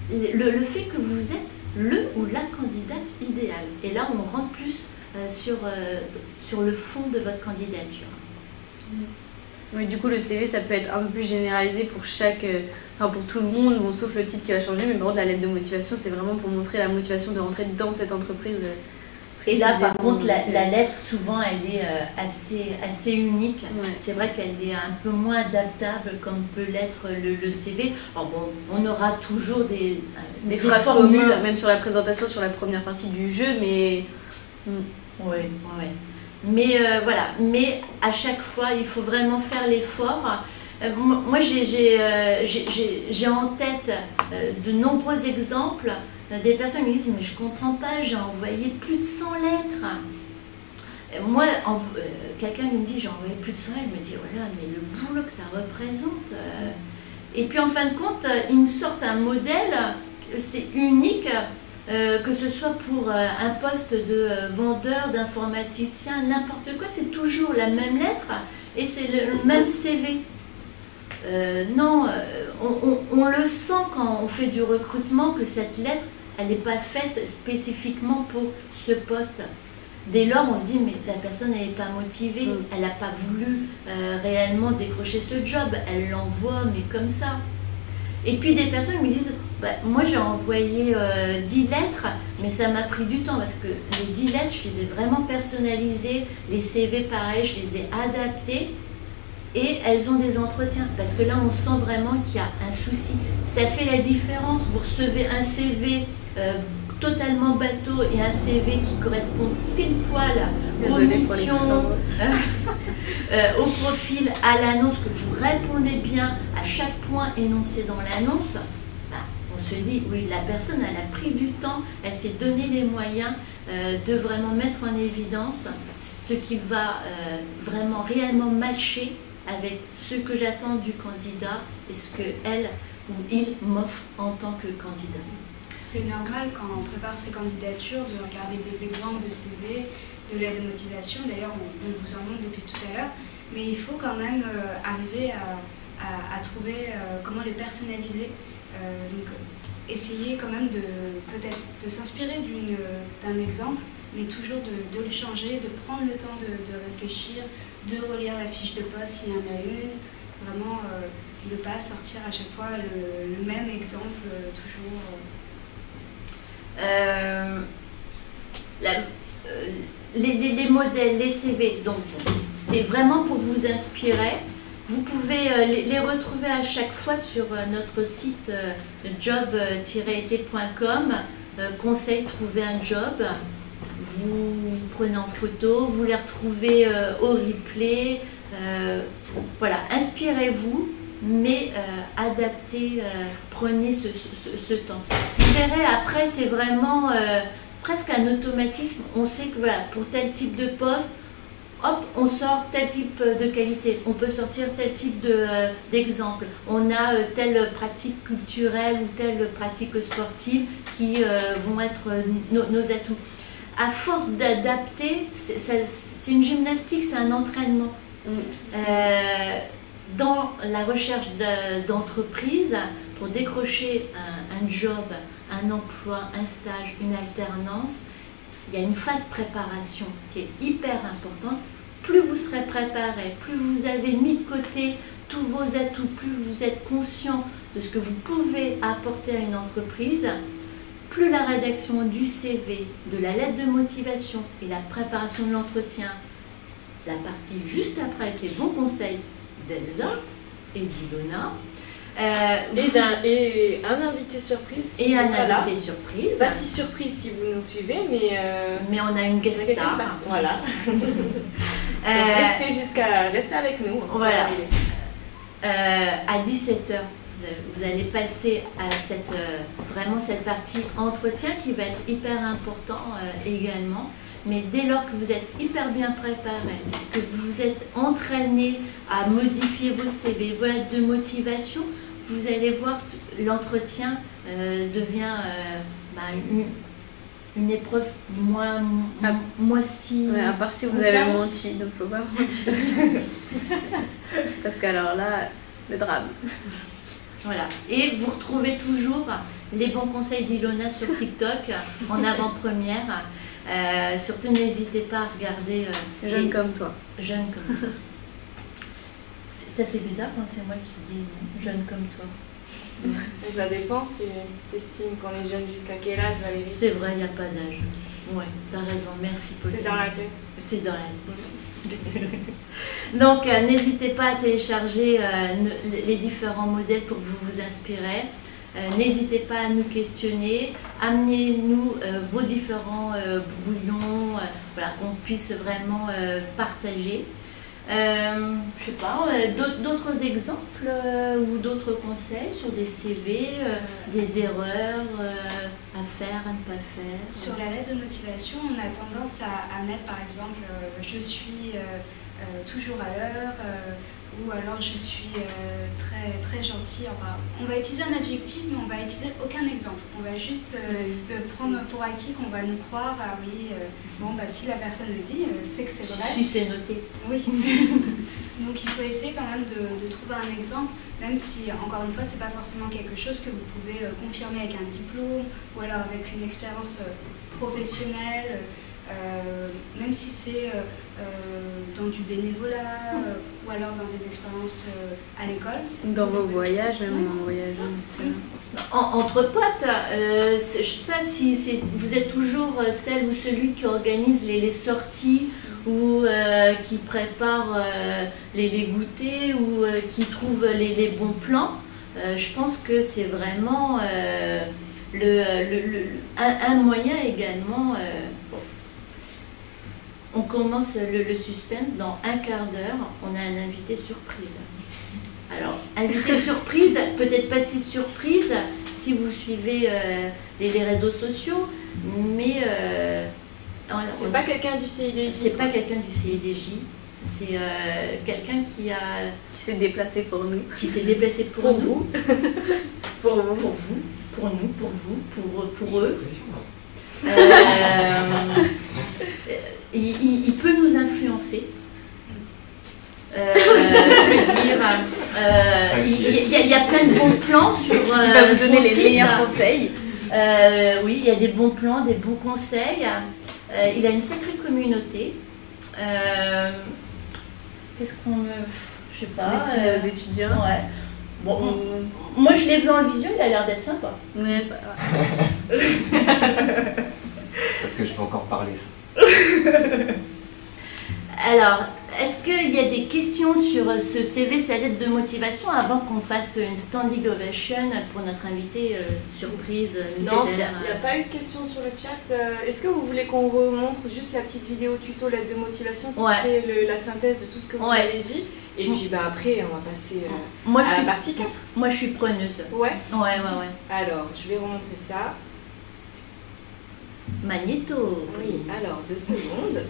le fait que vous êtes le ou la candidate idéale. Et là, on rentre plus sur le fond de votre candidature. Oui, du coup, le CV, ça peut être un peu plus généralisé pour chaque enfin pour tout le monde, bon, sauf le titre qui va changer, mais par contre la lettre de motivation, c'est vraiment pour montrer la motivation de rentrer dans cette entreprise. Et là, par contre, la lettre, souvent, elle est assez unique. Ouais. C'est vrai qu'elle est un peu moins adaptable comme peut l'être le CV. Alors bon, on aura toujours des phrases formules. communes, même sur la présentation, sur la première partie du jeu, mais... Oui. Mais voilà, mais à chaque fois, il faut vraiment faire l'effort. Moi, j'ai en tête de nombreux exemples. Des personnes me disent, mais je comprends pas, j'ai envoyé plus de 100 lettres. Moi, quelqu'un me dit, j'ai envoyé plus de 100 lettres, je me dis, voilà, mais le boulot que ça représente. Et puis en fin de compte, ils me sortent un modèle, c'est unique, que ce soit pour un poste de vendeur, d'informaticien, n'importe quoi, c'est toujours la même lettre et c'est le même CV. Non, on le sent quand on fait du recrutement que cette lettre, elle n'est pas faite spécifiquement pour ce poste. Dès lors, on se dit, mais la personne, elle n'est pas motivée, elle n'a pas voulu réellement décrocher ce job, elle l'envoie, mais comme ça. Et puis des personnes me disent, bah, moi j'ai envoyé 10 lettres, mais ça m'a pris du temps parce que les 10 lettres, je les ai vraiment personnalisées, les CV pareil, je les ai adaptés. Et elles ont des entretiens, parce que là on sent vraiment qu'il y a un souci. Ça fait la différence, vous recevez un CV totalement bateau et un CV qui correspond pile poil aux missions, au profil, à l'annonce, que vous répondez bien à chaque point énoncé dans l'annonce. On se dit, oui, la personne elle a pris du temps, elle s'est donné les moyens de vraiment mettre en évidence ce qui va vraiment réellement matcher avec ce que j'attends du candidat et ce qu'elle ou il m'offre en tant que candidat. C'est normal quand on prépare ses candidatures de regarder des exemples de CV, de lettres de motivation. D'ailleurs, on vous en montre depuis tout à l'heure. Mais il faut quand même arriver à trouver comment les personnaliser. Donc, essayer quand même peut-être de s'inspirer d'un exemple, mais toujours de le changer, de prendre le temps de réfléchir, de relire la fiche de poste s'il y en a une, vraiment de ne pas sortir à chaque fois le même exemple toujours. Les modèles, les CV, donc c'est vraiment pour vous inspirer. Vous pouvez les retrouver à chaque fois sur notre site job-été.com, conseil trouver un job. Vous prenez en photo, vous les retrouvez au replay. Voilà, inspirez-vous, mais adaptez, prenez ce temps. Vous verrez, après, c'est vraiment presque un automatisme. On sait que voilà, pour tel type de poste, hop, on sort tel type de qualité. On peut sortir tel type d'exemple. On a telle pratique culturelle ou telle pratique sportive qui vont être nos atouts. À force d'adapter, c'est une gymnastique, c'est un entraînement. Dans la recherche d'entreprise, pour décrocher un job, un emploi, un stage, une alternance, il y a une phase préparation qui est hyper importante. Plus vous serez préparé, plus vous avez mis de côté tous vos atouts, plus vous êtes conscient de ce que vous pouvez apporter à une entreprise, plus la rédaction du CV, de la lettre de motivation et la préparation de l'entretien, la partie juste après avec les bons conseils d'Elsa et d'Ilona, et un invité surprise. Et un invité surprise. Pas si surprise si vous nous suivez, mais on a une guest star. Voilà. Restez avec nous. Voilà. À 17h, vous allez passer à vraiment cette partie entretien qui va être hyper important également. Mais dès lors que vous êtes hyper bien préparé, que vous êtes entraîné à modifier vos CV, vos lettres de motivation, vous allez voir que l'entretien devient une épreuve moins si... Ouais, à part si vous avez menti, donc faut pas mentir. Parce qu'alors là, le drame. Voilà. Et vous retrouvez toujours les bons conseils d'Ilona sur TikTok en avant-première. Surtout n'hésitez pas à regarder Jeune comme toi. Jeune comme toi. Ça fait bizarre quand c'est moi qui dis jeune comme toi. Ça dépend, tu estimes qu'on est jeune jusqu'à quel âge, Valérie? C'est vrai, il n'y a pas d'âge. Ouais, t'as raison, merci Pauline. C'est dans la tête. C'est dans la tête. Donc, n'hésitez pas à télécharger les différents modèles pour que vous vous inspirez. N'hésitez pas à nous questionner. Amenez-nous vos différents brouillons, voilà, qu'on puisse vraiment partager. Je sais pas, d'autres exemples ou d'autres conseils sur des CV, des erreurs à faire, à ne pas faire? Sur la lettre de motivation, on a tendance à mettre par exemple je suis toujours à l'heure ou alors je suis très, très gentil. Enfin, on va utiliser un adjectif mais on va utiliser aucun exemple. On va juste prendre pour acquis qu'on va nous croire. Ah oui, bon bah si la personne le dit, c'est que c'est vrai. Si c'est noté. Oui. Donc il faut essayer quand même de trouver un exemple, même si encore une fois c'est pas forcément quelque chose que vous pouvez confirmer avec un diplôme ou alors avec une expérience professionnelle, même si c'est dans du bénévolat ou alors dans des expériences à l'école. Dans vos voyages, même en voyageant, etc. Entre potes, je ne sais pas si vous êtes toujours celle ou celui qui organise les sorties ou qui prépare les goûters ou qui trouve les bons plans. Je pense que c'est vraiment un moyen également. On commence le suspense dans un quart d'heure. On a un invité surprise. Alors, invité surprise, peut-être pas si surprise si vous suivez les réseaux sociaux, mais c'est pas quelqu'un du CIDJ. C'est pas quelqu'un du CIDJ. C'est quelqu'un qui s'est déplacé pour nous. Qui s'est déplacé pour nous. Vous. Pour vous. Pour nous, pour vous, pour eux. Il peut nous influencer. Il y a plein de bons plans sur. Il va vous donner les meilleurs conseils. Oui, il y a des bons plans, des bons conseils. Il a une sacrée communauté. Qu'est-ce qu'on me. Je sais pas. Destiné aux étudiants. Ouais. Bon, moi je l'ai vu en visio, il a l'air d'être sympa. Ouais, ça va. Parce que je peux encore parler ça. Alors, est-ce qu'il y a des questions sur ce CV, sa lettre de motivation, avant qu'on fasse une standing ovation pour notre invité surprise? Non, il n'y a pas eu de questions sur le chat. Est-ce que vous voulez qu'on remontre juste la petite vidéo tuto lettre de motivation qui fait la synthèse de tout ce que vous avez dit? Et puis après, on va passer à la partie 4. Moi, je suis preneuse. Ouais. Alors, je vais remontrer ça. Magnéto. Oui, alors 2 secondes.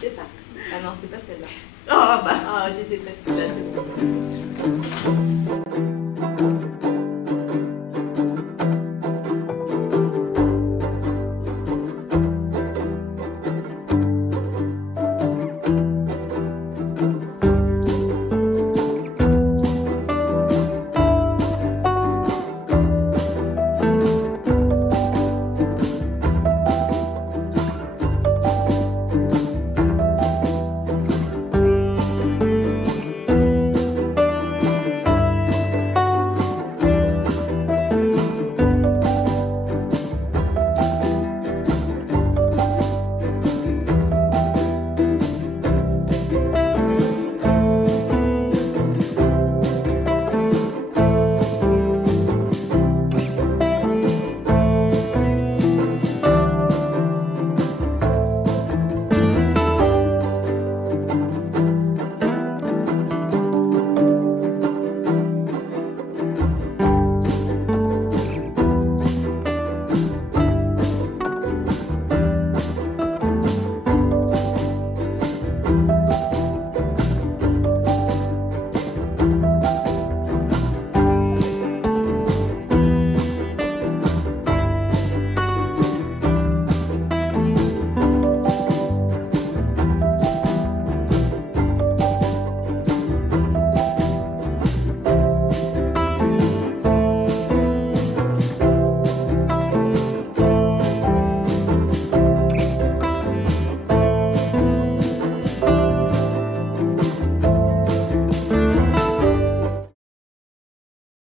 C'est parti. Ah non, c'est pas celle-là. Oh bah. Ah, j'étais presque là, c'est bon.